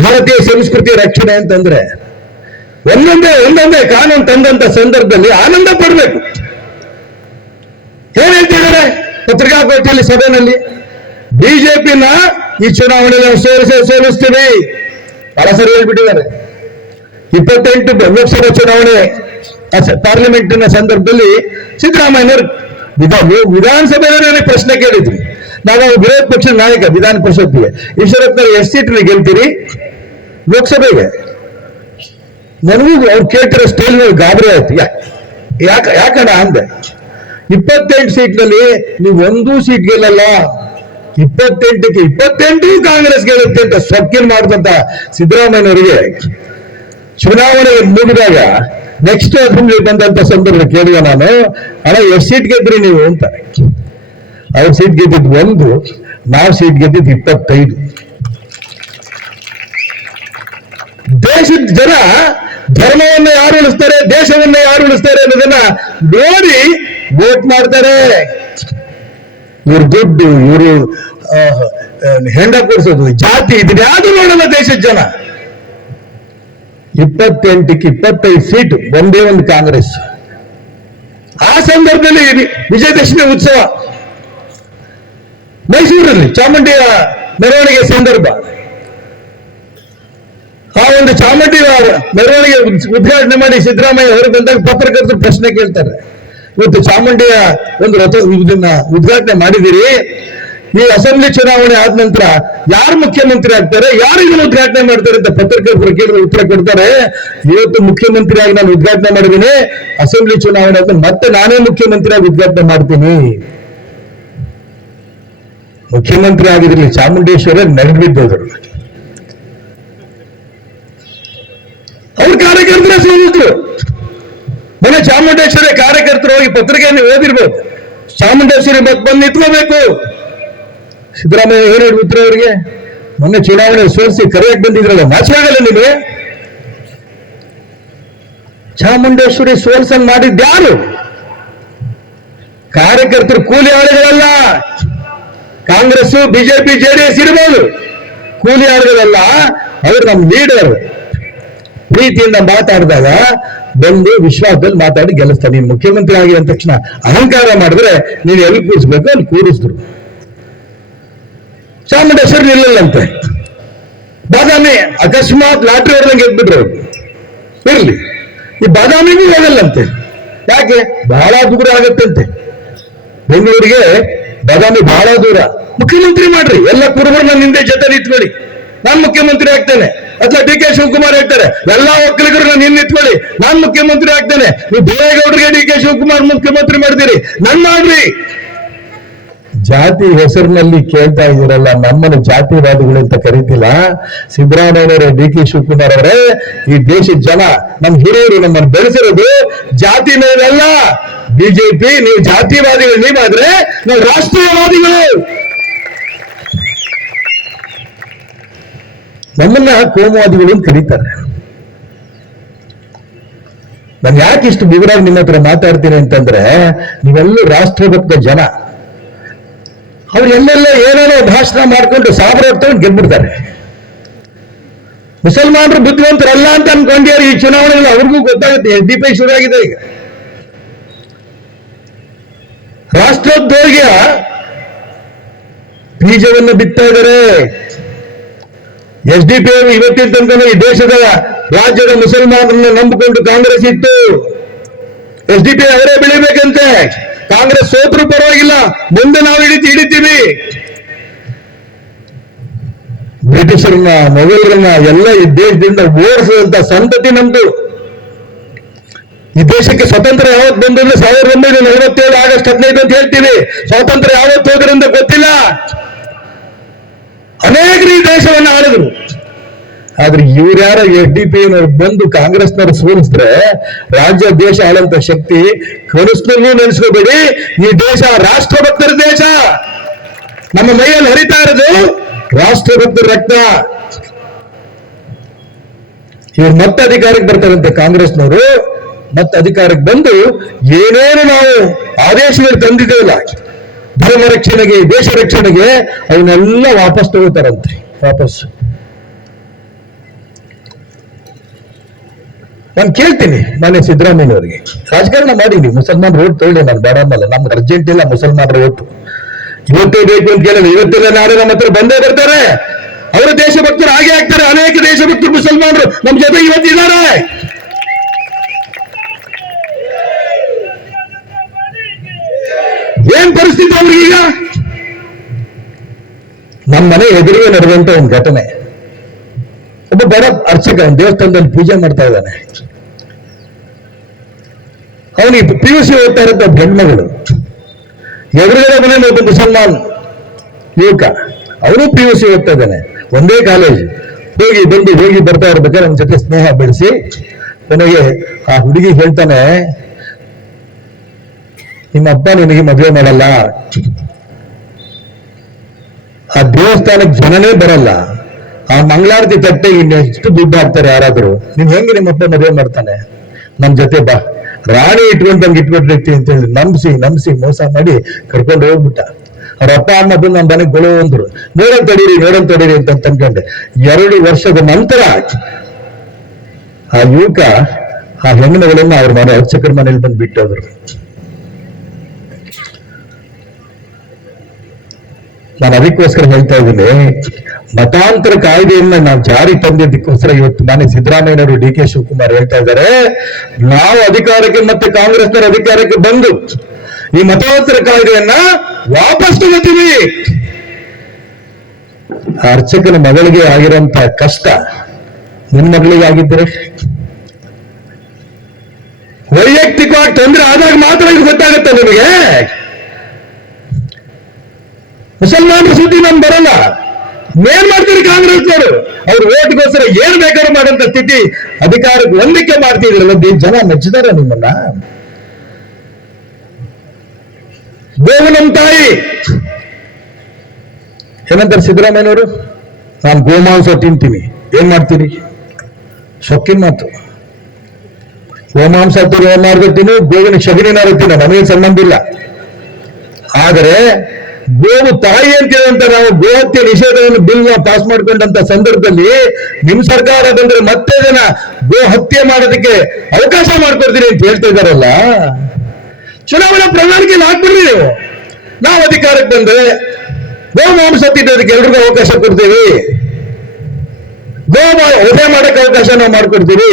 ಭಾರತೀಯ ಸಂಸ್ಕೃತಿ ರಕ್ಷಣೆ ಅಂತಂದ್ರೆ. ಒಂದೊಂದೇ ಕಾನೂನು ತಂದಂತ ಸಂದರ್ಭದಲ್ಲಿ ಆನಂದ ಪಡ್ಬೇಕು. ಏನ್ ಹೇಳ್ತಿದ್ದಾರೆ ಪತ್ರಿಕಾಗೋಷ್ಠಿಯಲ್ಲಿ ಸಭೆಯಲ್ಲಿ, ಬಿಜೆಪಿನ ಈ ಚುನಾವಣೆಯಲ್ಲಿ ಸೋಲಿಸ್ತೀವಿ, ಬಹಳ ಸರಿ ಹೇಳ್ಬಿಟ್ಟಿದ್ದಾರೆ. 28 ಲೋಕಸಭಾ ಚುನಾವಣೆ ಪಾರ್ಲಿಮೆಂಟಿನ ಸಂದರ್ಭದಲ್ಲಿ ಸಿದ್ದರಾಮಯ್ಯನವರು ವಿಧಾನಸಭೆಯಲ್ಲಿ ನನಗೆ ಪ್ರಶ್ನೆ ಕೇಳಿದ್ರು. ನಾನು ವಿರೋಧ ಪಕ್ಷದ ನಾಯಕ ವಿಧಾನ ಪರಿಷತ್ಗೆ, ಈಶ್ವರಪ್ಪನವರು ಎಷ್ಟು ಸೀಟ್ನಲ್ಲಿ ಗೆಲ್ತೀರಿ ಲೋಕಸಭೆಗೆ? ನನಗೂ ಅವ್ರು ಕೇಳ್ತಿರೋ ಸ್ಟೈಲ್ ಗಾಬರಿ ಆಯ್ತು. ಯಾಕಣ್ಣ ಅಂದೆ. 28 ಸೀಟ್ನಲ್ಲಿ ನೀವು ಒಂದೂ ಸೀಟ್ ಗೆಲ್ಲಲ್ಲ, 28ಕ್ಕೆ 28 ಕಾಂಗ್ರೆಸ್ ಗೆಲ್ಲುತ್ತೆ ಅಂತ ಸೊಕ್ಕಿನ ಮಾಡಿದಂತ ಸಿದ್ದರಾಮಯ್ಯನವರಿಗೆ ಚುನಾವಣೆ ಮುಗಿದಾಗ ನೆಕ್ಸ್ಟ್ ಅಸೆಂಬ್ಲಿ ಬಂದಂತ ಸಂದರ್ಭ ಕೇಳಿದ ನಾನು, ಅಣ್ಣ ಎಷ್ಟು ಸೀಟ್ ಗೆದ್ರಿ ನೀವು ಅಂತ. ಅವ್ರ ಸೀಟ್ ಗೆದ್ದಿದ್ದು 1, ನಾವು ಸೀಟ್ ಗೆದ್ದಿದ್ದು 25. ದೇಶದ ಜನ ಧರ್ಮವನ್ನ ಯಾರು ಉಳಿಸ್ತಾರೆ, ದೇಶವನ್ನ ಯಾರು ಉಳಿಸ್ತಾರೆ ಅನ್ನೋದನ್ನ ನೋಡಿ ವೋಟ್ ಮಾಡ್ತಾರೆ. ಇವ್ರ ದುಡ್ಡು, ಇವರು ಹೆಂಡ ಕೂರಿಸೋದು, ಜಾತಿ, ಇದನ್ನ ಯಾವುದು ನೋಡಲ್ಲ ದೇಶದ ಜನ. 28ಕ್ಕೆ 25 ಸೀಟ್ ಒಂದೇ ಒಂದು ಕಾಂಗ್ರೆಸ್. ಆ ಸಂದರ್ಭದಲ್ಲಿ ವಿಜಯದಶಮಿ ಉತ್ಸವ ಮೈಸೂರಲ್ಲಿ ಚಾಮುಂಡಿಯ ಮೆರವಣಿಗೆ ಸಂದರ್ಭ. ಆ ಒಂದು ಚಾಮುಂಡಿ ಮೆರವಣಿಗೆ ಉದ್ಘಾಟನೆ ಮಾಡಿ ಸಿದ್ದರಾಮಯ್ಯ ಹೊರಗೆ ಬಂದಾಗ ಪತ್ರಕರ್ತರು ಪ್ರಶ್ನೆ ಕೇಳ್ತಾರೆ, ಇವತ್ತು ಚಾಮುಂಡಿಯ ಒಂದು ರಥ ಇದನ್ನ ಉದ್ಘಾಟನೆ ಮಾಡಿದಿರಿ, ಈ ಅಸೆಂಬ್ಲಿ ಚುನಾವಣೆ ಆದ ನಂತರ ಯಾರು ಮುಖ್ಯಮಂತ್ರಿ ಆಗ್ತಾರೆ, ಯಾರು ಇದನ್ನು ಉದ್ಘಾಟನೆ ಮಾಡ್ತಾರೆ ಅಂತ ಪತ್ರಕರ್ತರು ಕೇಳಿದ್ರೆ ಉತ್ತರ ಕೊಡ್ತಾರೆ, ಇವತ್ತು ಮುಖ್ಯಮಂತ್ರಿಯಾಗಿ ನಾನು ಉದ್ಘಾಟನೆ ಮಾಡಿದ್ದೀನಿ, ಅಸೆಂಬ್ಲಿ ಚುನಾವಣೆ ಆದ್ಮೇಲೆ ಮತ್ತೆ ನಾನೇ ಮುಖ್ಯಮಂತ್ರಿಯಾಗಿ ಉದ್ಘಾಟನೆ ಮಾಡ್ತೀನಿ. ಮುಖ್ಯಮಂತ್ರಿ ಆಗಿದ್ರಲ್ಲಿ ಚಾಮುಂಡೇಶ್ವರ ನಡೆಬಿದ್ದೋದ್ರು. ಅವ್ರ ಕಾರ್ಯಕರ್ತರೇ ಸೋಲಿದ್ರು. ಮನೆ ಚಾಮುಂಡೇಶ್ವರಿ ಕಾರ್ಯಕರ್ತರು ಹೋಗಿ ಪತ್ರಿಕೆಯನ್ನು ಓದಿರ್ಬೋದು, ಚಾಮುಂಡೇಶ್ವರಿ ಬಂದು ನಿಂತ್ಕೋಬೇಕು. ಸಿದ್ದರಾಮಯ್ಯ ಏನು ಹೇಳಿ ಉತ್ತರ ಅವರಿಗೆ, ಮೊನ್ನೆ ಚುನಾವಣೆ ಸೋಲಿಸಿ ಕರೆಯಕ್ಕೆ ಬಂದಿದ್ರಲ್ಲ, ನಾಚೆ ಆಗಲ್ಲ ನಿಮಗೆ? ಚಾಮುಂಡೇಶ್ವರಿ ಸೋಲ್ಸಂಗ್ ಮಾಡಿದ್ಯಾರು? ಕಾರ್ಯಕರ್ತರು ಕೂಲಿ ಆಳುಗಳಲ್ಲ. ಕಾಂಗ್ರೆಸ್, ಬಿಜೆಪಿ, ಜೆಡಿಎಸ್ ಇರ್ಬೋದು, ಕೂಲಿ ಆಳುಗಳಲ್ಲ. ಅವರು ನಮ್ಮ ಲೀಡರ್. ಪ್ರೀತಿಯಿಂದ ಮಾತಾಡಿದಾಗ ಬಂದು ವಿಶ್ವಾಸದಲ್ಲಿ ಮಾತಾಡಿ ಗೆಲ್ಲಿಸ್ತಾನೆ. ನೀನು ಮುಖ್ಯಮಂತ್ರಿ ಆಗಿ ಅಂದ ತಕ್ಷಣ ಅಹಂಕಾರ ಮಾಡಿದ್ರೆ ನೀನು ಎಲ್ಲಿ ಕೂರಿಸ್ಬೇಕು ಅಲ್ಲಿ ಕೂರಿಸಿದ್ರು. ಚಾಮುಂಡೇಶ್ವರಿ ನಿಲ್ಲಂತೆ. ಬಾದಾಮಿ ಅಕಸ್ಮಾತ್ ಲಾಟ್ರಿ ಹೊಡೆದಂಗೆ ಗೆದ್ಬಿಟ್ರು. ಇರ್ಲಿ, ಈ ಬಾದಾಮಿಗೂ ಹೋಗಲ್ಲಂತೆ. ಯಾಕೆ? ಬಹಳ ದೂರ ಆಗತ್ತಂತೆ. ಬೆಂಗಳೂರಿಗೆ ಬಾದಾಮಿ ಬಹಳ ದೂರ. ಮುಖ್ಯಮಂತ್ರಿ ಮಾಡ್ರಿ, ಎಲ್ಲ ಕುರುಬರನ್ನ ನಿಂದೆ ಜೊತೆ ನಿಂತ್ಕೊಳ್ಳಿ, ನಾನ್ ಮುಖ್ಯಮಂತ್ರಿ ಆಗ್ತೇನೆ. ಅಥವಾ ಡಿ ಕೆ ಶಿವಕುಮಾರ್ ಹೇಳ್ತಾರೆ, ಎಲ್ಲಾ ಒಕ್ಕಲಿಗರನ್ನ ನಿನ್ ನಿಂತ್ಕೊಳ್ಳಿ, ನಾನ್ ಮುಖ್ಯಮಂತ್ರಿ ಆಗ್ತೇನೆ. ನೀವು ದೇವೇಗೌಡರಿಗೆ ಡಿ ಕೆ ಶಿವಕುಮಾರ್ ಮುಖ್ಯಮಂತ್ರಿ ಮಾಡ್ತೀರಿ, ನನ್ ಮಾಡ್ರಿ. ಜಾತಿ ಹೆಸರಿನಲ್ಲಿ ಕೇಳ್ತಾ ಇದ್ದೀರಲ್ಲ, ನಮ್ಮನ್ನು ಜಾತಿವಾದಿಗಳು ಅಂತ ಕರೀತಿಲ್ಲ. ಸಿದ್ದರಾಮಯ್ಯನವರೇ, ಡಿ ಕೆ ಶಿವಕುಮಾರ್ ಅವರೇ, ಈ ದೇಶದ ಜನ, ನಮ್ಮ ಹಿರಿಯರು ನಮ್ಮನ್ನು ಬೆಳೆಸಿರೋದು ಜಾತಿ ಮೇಲಲ್ಲ. ಬಿಜೆಪಿ ನೀವು ಜಾತಿವಾದಿಗಳು, ನೀವಾದ್ರೆ ನಾವು ರಾಷ್ಟ್ರೀಯವಾದಿಗಳು. ನಮ್ಮನ್ನ ಕೋಮುವಾದಿಗಳು ಅಂತ ಕರೀತಾರೆ. ನಾನು ಯಾಕೆ ಇಷ್ಟು ವಿವರವಾಗಿ ನಿಮ್ಮ ಹತ್ರ ಮಾತಾಡ್ತೀನಿ ಅಂತಂದ್ರೆ, ನೀವೆಲ್ಲೂ ರಾಷ್ಟ್ರಭಕ್ತ ಜನ. ಅವ್ರು ಎಲ್ಲೆಲ್ಲ ಏನೇನೋ ಭಾಷಣ ಮಾಡ್ಕೊಂಡು ಸಾವಿರ ತಗೊಂಡು ಗೆದ್ಬಿಡ್ತಾರೆ. ಮುಸಲ್ಮಾನರು ಬುದ್ಧಿವಂತರಲ್ಲ ಅಂತ ಅನ್ಕೊಂಡ್ಯಾರ. ಈ ಚುನಾವಣೆಯಲ್ಲಿ ಅವ್ರಿಗೂ ಗೊತ್ತಾಗುತ್ತೆ, SDP ಶುರು ಆಗಿದೆ ಈಗ. ರಾಷ್ಟ್ರೋದ್ಯೋಗ ಬೀಜವನ್ನು ಬಿತ್ತಾ ಇದ್ದಾರೆ. SDP ಅವರು ಇವತ್ತಿನ ತನಕ ಈ ದೇಶದ ರಾಜ್ಯದ ಮುಸಲ್ಮಾನರನ್ನು ನಂಬಿಕೊಂಡು ಕಾಂಗ್ರೆಸ್ ಇತ್ತು. SDP ಅವರೇ ಬೆಳಿಬೇಕಂತೆ. ಕಾಂಗ್ರೆಸ್ ಸೋತರೂ ಪರವಾಗಿಲ್ಲ, ಮುಂದೆ ನಾವು ಹಿಡಿತೀವಿ. ಬ್ರಿಟಿಷರನ್ನ, ಮೊಘಲರನ್ನ ಎಲ್ಲ ಈ ದೇಶದಿಂದ ಓಡಿಸಿದಂತ ಸಂತತಿ ನಮ್ದು. ಈ ದೇಶಕ್ಕೆ ಸ್ವಾತಂತ್ರ್ಯ ಯಾವತ್ತು ಬಂದ್ರೆ 1947 ಆಗಸ್ಟ್ 15 ಅಂತ ಹೇಳ್ತೀವಿ. ಸ್ವಾತಂತ್ರ್ಯ ಯಾವತ್ತು ಹೋದ್ರಿಂದ ಗೊತ್ತಿಲ್ಲ. ಅನೇಕರು ಈ ದೇಶವನ್ನು ಆಳಿದ್ರು. ಆದ್ರೆ ಇವ್ರ್ಯಾರ SDP ಬಂದು ಕಾಂಗ್ರೆಸ್ನವ್ರು ಸೋಲಿಸಿದ್ರೆ ರಾಜ್ಯ ದೇಶ ಆಳಂತ ಶಕ್ತಿ ಕನಸಿನಲ್ಲೂ ನೆನೆಸ್ಕೋಬೇಡಿ. ಈ ದೇಶ ರಾಷ್ಟ್ರಭಕ್ತರ ದೇಶ. ನಮ್ಮ ಮೈಯಲ್ಲಿ ಹರಿತಾ ಇರೋದು ರಾಷ್ಟ್ರಭಕ್ತರ ರಕ್ತ. ಇವ್ರು ಮತ್ತೆ ಅಧಿಕಾರಕ್ಕೆ ಬರ್ತಾರಂತೆ ಕಾಂಗ್ರೆಸ್ನವರು. ಮತ್ತೆ ಅಧಿಕಾರಕ್ಕೆ ಬಂದು ಏನೇನು ನಾವು ಆದೇಶಗಳು ತಂದಿದ್ದೇವಲ್ಲ, ಧರ್ಮ ರಕ್ಷಣೆಗೆ, ದೇಶ ರಕ್ಷಣೆಗೆ, ಅವನ್ನೆಲ್ಲ ವಾಪಸ್ ತಗೋತಾರಂತೆ. ವಾಪಸ್ ನಾನು ಕೇಳ್ತೀನಿ ಮಾನ್ಯ ಸಿದ್ದರಾಮಯ್ಯನವರಿಗೆ, ರಾಜಕಾರಣ ಮಾಡೀನಿ, ಮುಸಲ್ಮಾನರು ಓಟ್ ತಗೊಳ್ಳಿ, ನಾನು ಬೇಡ ಅನ್ನಲ್ಲ. ನಮ್ಗೆ ಅರ್ಜೆಂಟ್ ಇಲ್ಲ ಮುಸಲ್ಮಾನರ ಓಟು. ಇವತ್ತೇ ಬೇಕು ಅಂತ ಕೇಳಿಲ್ಲ, ಇವತ್ತಿಲ್ಲ ನಾಳೆ ನಮ್ಮ ಹತ್ರ ಬಂದೇ ಬರ್ತಾರೆ. ಅವರು ದೇಶಭಕ್ತರು ಹಾಗೆ ಆಗ್ತಾರೆ. ಅನೇಕ ದೇಶಭಕ್ತರು ಮುಸಲ್ಮಾನರು ನಮ್ಮ ಜೊತೆ ಇವತ್ತಿದ್ದಾರೆ. ಏನ್ ಪರಿಸ್ಥಿತಿ ಅವ್ರಿಗೀಗ? ನಮ್ಮ ಮನೆ ಎದುರಿಗೆ ನಡೆದಂತ ಒಂದು ಘಟನೆ. ಒಬ್ಬ ಬಡ ಅರ್ಚಕ ದೇವಸ್ಥಾನದಲ್ಲಿ ಪೂಜೆ ಮಾಡ್ತಾ ಇದ್ದಾನೆ. ಅವನಿಗೆ PUC ಓದ್ತಾ ಇರೋ ಹೆಣ್ಮಗಳು, ಎದುರುಗಡೆ ಮನೆ ಒಬ್ಬ ಮುಸಲ್ಮಾನ್ ಯುವಕ, ಅವನು PUC ಓದ್ತಾ ಇದ್ದಾನೆ, ಒಂದೇ ಕಾಲೇಜ್. ಹೋಗಿ ಬರ್ತಾ ಇರ್ಬೇಕಾದ್ರೆ ನಮ್ಮ ಜೊತೆ ಸ್ನೇಹ ಬೆಳೆಸಿ ಕೊನೆಗೆ ಆ ಹುಡುಗಿ ಹೇಳ್ತಾನೆ, ನಿಮ್ಮ ಅಪ್ಪ ನಿನಗೆ ಮದುವೆ ಮಾಡಲ್ಲ, ಆ ದೇವಸ್ಥಾನಕ್ಕೆ ಜನನೇ ಬರಲ್ಲ, ಆ ಮಂಗಳಾರತಿ ತಟ್ಟೆ ಇನ್ನೆಷ್ಟು ದುಡ್ಡು ಹಾಕ್ತಾರೆ ಯಾರಾದ್ರು. ನೀನ್ ಹೆಂಗೆ ನಿಮ್ಮಪ್ಪ ಮದುವೆ ಮಾಡ್ತಾನೆ, ನಮ್ ಜೊತೆ ಬಾ, ರಾಣಿ ಇಟ್ಕೊಂಡಂಗೆ ಇಟ್ಕೊಟ್ಟಿರ್ತಿ ಅಂತ ಹೇಳಿ ನಂಬಿಸಿ ಮೋಸ ಮಾಡಿ ಕರ್ಕೊಂಡು ಹೋಗ್ಬಿಟ್ಟ. ಅವ್ರ ಅಪ್ಪ ಅಮ್ಮ ಬಂದು ನಮ್ಮ ಮನೆಗೆ ಗೊಳು ಅಂದ್ರು, ನೋಡೋನ್ ತಡೀರಿ ಅಂತ ಅನ್ಕೊಂಡೆ. 2 ವರ್ಷದ ನಂತರ ಆ ಯುವಕ ಆ ಹೆಣ್ಮಗಳನ್ನ ಅವ್ರ ಮನೆ ಅರ್ಚಕರ ಮನೇಲಿ ಬಂದು ಬಿಟ್ಟೋದ್ರು. ನಾನು ಅದಕ್ಕೋಸ್ಕರ ಹೇಳ್ತಾ ಇದ್ದೀನಿ, ಮತಾಂತರ ಕಾಯ್ದೆಯನ್ನ ನಾವು ಜಾರಿ ತಂದಿದ್ದಕ್ಕೋಸ್ಕರ ಇವತ್ತು ಮಾನ್ಯ ಸಿದ್ದರಾಮಯ್ಯನವರು, ಡಿ ಕೆ ಶಿವಕುಮಾರ್ ಹೇಳ್ತಾ ಇದ್ದಾರೆ, ನಾವು ಅಧಿಕಾರಕ್ಕೆ ಮತ್ತೆ ಕಾಂಗ್ರೆಸ್ನವರು ಅಧಿಕಾರಕ್ಕೆ ಬಂದು ಈ ಮತಾಂತರ ಕಾಯ್ದೆಯನ್ನ ವಾಪಸ್ ತಗೋತೀವಿ. ಆ ಅರ್ಚಕನ ಮಗಳಿಗೆ ಆಗಿರೋಂತ ಕಷ್ಟ ನಿನ್ನ ಮಗಳಿಗೆ ಆಗಿದ್ದರೆ, ವೈಯಕ್ತಿಕವಾಗಿ ತೊಂದರೆ ಆದಾಗ ಮಾತ್ರ ಇದು ಗೊತ್ತಾಗುತ್ತೆ ನಿಮಗೆ. ಮುಸಲ್ಮಾನರ ಸುದ್ದಿ ನಮ್ಗೆ ಬರಲ್ಲ. ಏನ್ ಮಾಡ್ತೀರಿ ಕಾಂಗ್ರೆಸ್ನವರು? ಅವ್ರು ಓಟ್ಗೋಸ್ಕರ ಏನ್ ಬೇಕಾದ್ರೂ ಮಾಡಂತ ಸ್ಥಿತಿ, ಅಧಿಕಾರಕ್ಕೆ ಹೊಂದಿಕೆ ಮಾಡ್ತಿದ್ರಲ್ಲ, ಜನ ಮೆಚ್ಚಿದಾರ ನಿಮ್ಮನ್ನ? ಗೋವು ನಮ್ ತಾಯಿ ಏನಂತಾರೆ ಸಿದ್ದರಾಮಯ್ಯನವರು, ನಾನು ಗೋಮಾಂಸ ತಿಂತೀನಿ, ಏನ್ ಮಾಡ್ತೀರಿ? ಸೊಕ್ಕಿನ ಮಾತು. ಗೋಮಾಂಸ ಮಾರ್ಗತ್ತೀನಿ, ಗೋವಿನ ಶಗಣಿನಾರು ತಿನ್ನ, ನಮಗೆ ಸಂಬಂಧ ಇಲ್ಲ. ಆದರೆ ಗೋವು ತಾಯಿ ಅಂತೀರಂತ ನಾವು ಗೋಹತ್ಯೆ ನಿಷೇಧವನ್ನು ಬಿಲ್ ಪಾಸ್ ಮಾಡ್ಕೊಂಡಂತ ಸಂದರ್ಭದಲ್ಲಿ ನಿಮ್ ಸರ್ಕಾರ ಬಂದ್ರೆ ಮತ್ತೆ ಜನ ಗೋ ಹತ್ಯೆ ಮಾಡೋದಕ್ಕೆ ಅವಕಾಶ ಮಾಡ್ಕೊಡ್ತೀನಿ ಅಂತ ಹೇಳ್ತಾ ಇದ್ದಾರಲ್ಲ. ಚುನಾವಣಾ ಪ್ರಣಾಳಿಕೆಯಲ್ಲಿ ಹಾಕ್ಬಿಡ್ರಿ ನೀವು. ನಾವು ಅಧಿಕಾರಕ್ಕೆ ಬಂದ್ರೆ ಗೋಮಾಂಸ ತಿನ್ನೋದಕ್ಕೆ ಎಲ್ರಿಗೂ ಅವಕಾಶ ಕೊಡ್ತೀವಿ, ವಧೆ ಮಾಡಕ್ಕೆ ಅವಕಾಶ ನಾವು ಮಾಡ್ಕೊಡ್ತೀವಿ,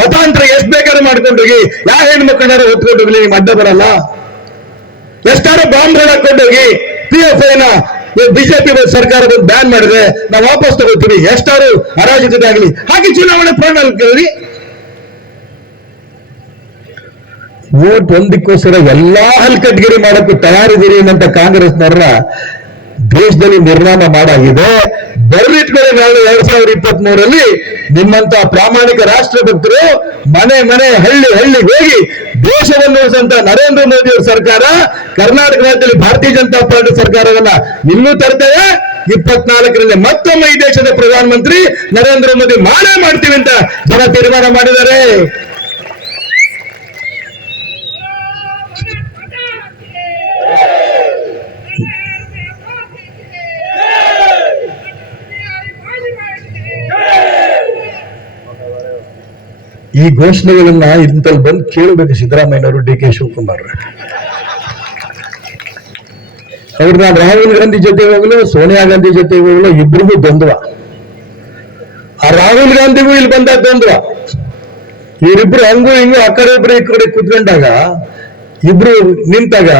ಮತಾಂತರ ಎಷ್ಟ್ ಬೇಕಾದ್ರೂ ಮಾಡ್ಕೊಂಡೋಗಿ, ಯಾವ ಹೆಣ್ಮಕ್ಳನ್ನಾರು ಹೊತ್ಕೊಂಡೋಗ್ಲಿ, ನಿಮ್ ಅಡ್ಡ ಬರಲ್ಲ. ಎಷ್ಟಾರು ಬಾಂಬ್ಗಳು ಹಾಕೊಂಡೋಗಿ PFI ನ ಬಿಜೆಪಿ ಸರ್ಕಾರ ಬ್ಯಾನ್ ಮಾಡಿದ್ರೆ ನಾವು ವಾಪಸ್ ತಗೋತೀವಿ, ಎಷ್ಟಾರು ಅರಾಜಕತೆ ಹಾಗೆ ಚುನಾವಣೆ ಪ್ರಣಾಳಿಕೆ. ವೋಟ್ ಒಂದಕ್ಕೋಸ್ಕರ ಎಲ್ಲಾ ಹಲ್ಕಟ್ಗಿರಿ ಮಾಡಕ್ಕೂ ತಯಾರಿದ್ದೀರಿ ಅನ್ನಂತ ಕಾಂಗ್ರೆಸ್ನವರ ದೇಶದಲ್ಲಿ ನಿರ್ಮಾಣ ಮಾಡಾಗಿದೆ. ಬರಲಿಟ್ಕೊಳ್ಳಿ, ನಾಳೆ 2023 ನಿಮ್ಮಂತ ಪ್ರಾಮಾಣಿಕ ರಾಷ್ಟ್ರಭಕ್ತರು ಮನೆ ಹಳ್ಳಿ ಹೋಗಿ ದೇಶವನ್ನು ಉಳಿಸಂತ ನರೇಂದ್ರ ಮೋದಿ ಅವರ ಸರ್ಕಾರ, ಕರ್ನಾಟಕ ರಾಜ್ಯದಲ್ಲಿ ಭಾರತೀಯ ಜನತಾ ಪಾರ್ಟಿ ಸರ್ಕಾರವನ್ನ ಇನ್ನೂ ತರ್ತೇವೆ. 24ರಲ್ಲಿ ಮತ್ತೊಮ್ಮೆ ಈ ದೇಶದ ಪ್ರಧಾನಮಂತ್ರಿ ನರೇಂದ್ರ ಮೋದಿ ಮಾಡೇ ಮಾಡ್ತೀವಿ ಅಂತ ಜನ ತೀರ್ಮಾನ ಮಾಡಿದ್ದಾರೆ. ಈ ಘೋಷಣೆಗಳನ್ನ ಇಂತಲ್ಲಿ ಬಂದು ಕೇಳಬೇಕು ಸಿದ್ದರಾಮಯ್ಯನವರು, ಡಿ ಕೆ ಶಿವಕುಮಾರ್ ಅವ್ರು. ನಾನು ರಾಹುಲ್ ಗಾಂಧಿ ಜೊತೆ ಹೋಗ್ಲು, ಸೋನಿಯಾ ಗಾಂಧಿ ಜೊತೆ ಹೋಗ್ಲು, ಇಬ್ರಿಗೂ ದ್ವಂದ್ವ. ಆ ರಾಹುಲ್ ಗಾಂಧಿಗೂ ಇಲ್ಲಿ ಬಂದ ದ್ವಂದ್ವ. ಇವರಿಬ್ರು ಹಂಗೂ ಹಿಂಗೂ ಆ ಕಡೆ ಇಬ್ರು ಈ ಕಡೆ ಕುತ್ಕೊಂಡಾಗ ಇಬ್ರು ನಿಂತಾಗ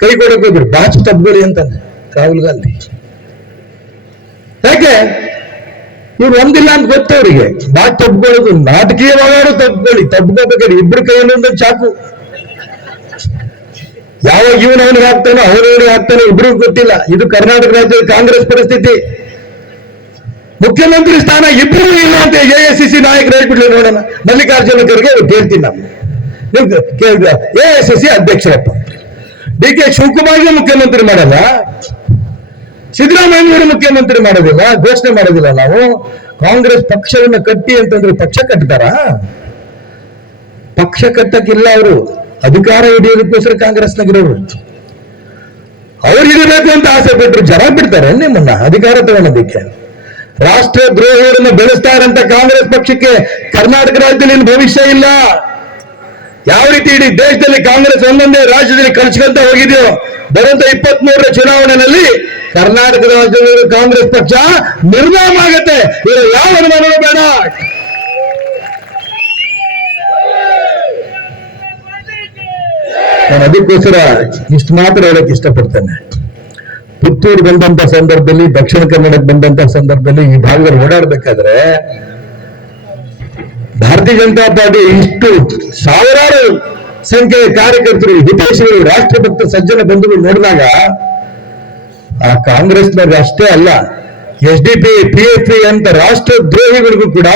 ಕೈ ಕೊಡಕ್ ಹೋಗ್ರು, ಬಾಚು ತಬ್ಗೊಳಿ ಅಂತಾನೆ ರಾಹುಲ್ ಗಾಂಧಿ. ಯಾಕೆ? ಇವ್ರು ಒಂದಿಲ್ಲ ಅಂತ ಗೊತ್ತವ್ರಿಗೆ. ಬಾಚ್ ತಬ್ಕೊಳ್ಳೋದು ನಾಟಕೀಯವಾಗಾರು ತಬ್ಕೋಬೇಕಾದ್ರೆ ಇಬ್ರು ಕೈಯಲ್ಲಿ ಚಾಕು. ಯಾವಾಗ ಅವನಿಗೆ ಹಾಕ್ತಾನೋ ಅವನವನಿಗೆ ಹಾಕ್ತಾನೋ ಇಬ್ರಿಗೂ ಗೊತ್ತಿಲ್ಲ. ಇದು ಕರ್ನಾಟಕ ರಾಜ್ಯದ ಕಾಂಗ್ರೆಸ್ ಪರಿಸ್ಥಿತಿ. ಮುಖ್ಯಮಂತ್ರಿ ಸ್ಥಾನ ಇಬ್ರು ಇಲ್ಲ ಅಂತ AICC ನಾಯಕರು ಹೇಳ್ಬಿಡ್ಲಿ ನೋಡೋಣ. ಮಲ್ಲಿಕಾರ್ಜುನ ಖರ್ಗೆ ಕೇಳ್ತೀನಿ ನಾವು, AICC ಅಧ್ಯಕ್ಷರಪ್ಪ. ಡಿ ಕೆ ಶಿವಕುಮಾರ್ಗೆ ಮುಖ್ಯಮಂತ್ರಿ ಮಾಡಲ್ಲ, ಸಿದ್ದರಾಮಯ್ಯನವರು ಮುಖ್ಯಮಂತ್ರಿ ಮಾಡೋದಿಲ್ಲ, ಘೋಷಣೆ ಮಾಡೋದಿಲ್ಲ. ನಾವು ಕಾಂಗ್ರೆಸ್ ಪಕ್ಷವನ್ನ ಕಟ್ಟಿ ಅಂತಂದ್ರೆ ಪಕ್ಷ ಕಟ್ತಾರ? ಪಕ್ಷ ಕಟ್ಟಕ್ಕಿಲ್ಲ. ಅವರು ಅಧಿಕಾರ ಹಿಡಿಯೋದಕ್ಕೋಸ್ಕರ ಕಾಂಗ್ರೆಸ್ನಾಗಿರೋರು. ಅವ್ರು ಹಿಡಿಬೇಕು ಅಂತ ಆಸೆ ಬಿಟ್ಟರು ಜನ ಬಿಡ್ತಾರೆ ನಿಮ್ಮನ್ನ ಅಧಿಕಾರ ತಗೊಳೋದಕ್ಕೆ? ರಾಷ್ಟ್ರ ದ್ರೋಹಿಗಳನ್ನ ಬೆಳೆಸ್ತಾ ಇರಂತ ಕಾಂಗ್ರೆಸ್ ಪಕ್ಷಕ್ಕೆ ಕರ್ನಾಟಕ ರಾಜ್ಯದಲ್ಲಿ ಭವಿಷ್ಯ ಇಲ್ಲ. ಯಾವ ರೀತಿ ಇಡೀ ದೇಶದಲ್ಲಿ ಕಾಂಗ್ರೆಸ್ ಒಂದೊಂದೇ ರಾಜ್ಯದಲ್ಲಿ ಕಳ್ಸ್ಕೊಂತ ಹೋಗಿದೆಯೋ, ಬರುವಂತ 23ರ ಚುನಾವಣೆಯಲ್ಲಿ ಕರ್ನಾಟಕ ರಾಜ್ಯದಲ್ಲಿ ಕಾಂಗ್ರೆಸ್ ಪಕ್ಷ ನಿರ್ನಾಮ ಆಗತ್ತೆ. ಇದು ಯಾವ ಅನುಮಾನವೂ ಬೇಡ. ನಾನು ಅದಕ್ಕೋಸ್ಕರ ಇಷ್ಟು ಮಾತ್ರ ಹೇಳಕ್ ಇಷ್ಟಪಡ್ತೇನೆ. ಪುತ್ತೂರು ಬಂದಂತ ಸಂದರ್ಭದಲ್ಲಿ, ದಕ್ಷಿಣ ಕನ್ನಡಕ್ಕೆ ಬಂದಂತ ಸಂದರ್ಭದಲ್ಲಿ ಈ ಭಾಗದಲ್ಲಿ ಓಡಾಡ್ಬೇಕಾದ್ರೆ ಭಾರತೀಯ ಜನತಾ ಪಾರ್ಟಿ ಇಷ್ಟು ಸಾವಿರಾರು ಸಂಖ್ಯೆಯ ಕಾರ್ಯಕರ್ತರು, ಹಿತೈಷಿಗಳು, ರಾಷ್ಟ್ರಭಕ್ತ ಸಜ್ಜನ ಬಂಧುಗಳು ನೋಡಿದಾಗ ಆ ಕಾಂಗ್ರೆಸ್ನವ್ರಿಗೆ ಅಷ್ಟೇ ಅಲ್ಲ, SDP, PFI ಅಂತ ರಾಷ್ಟ್ರ ದ್ರೋಹಿಗಳಿಗೂ ಕೂಡ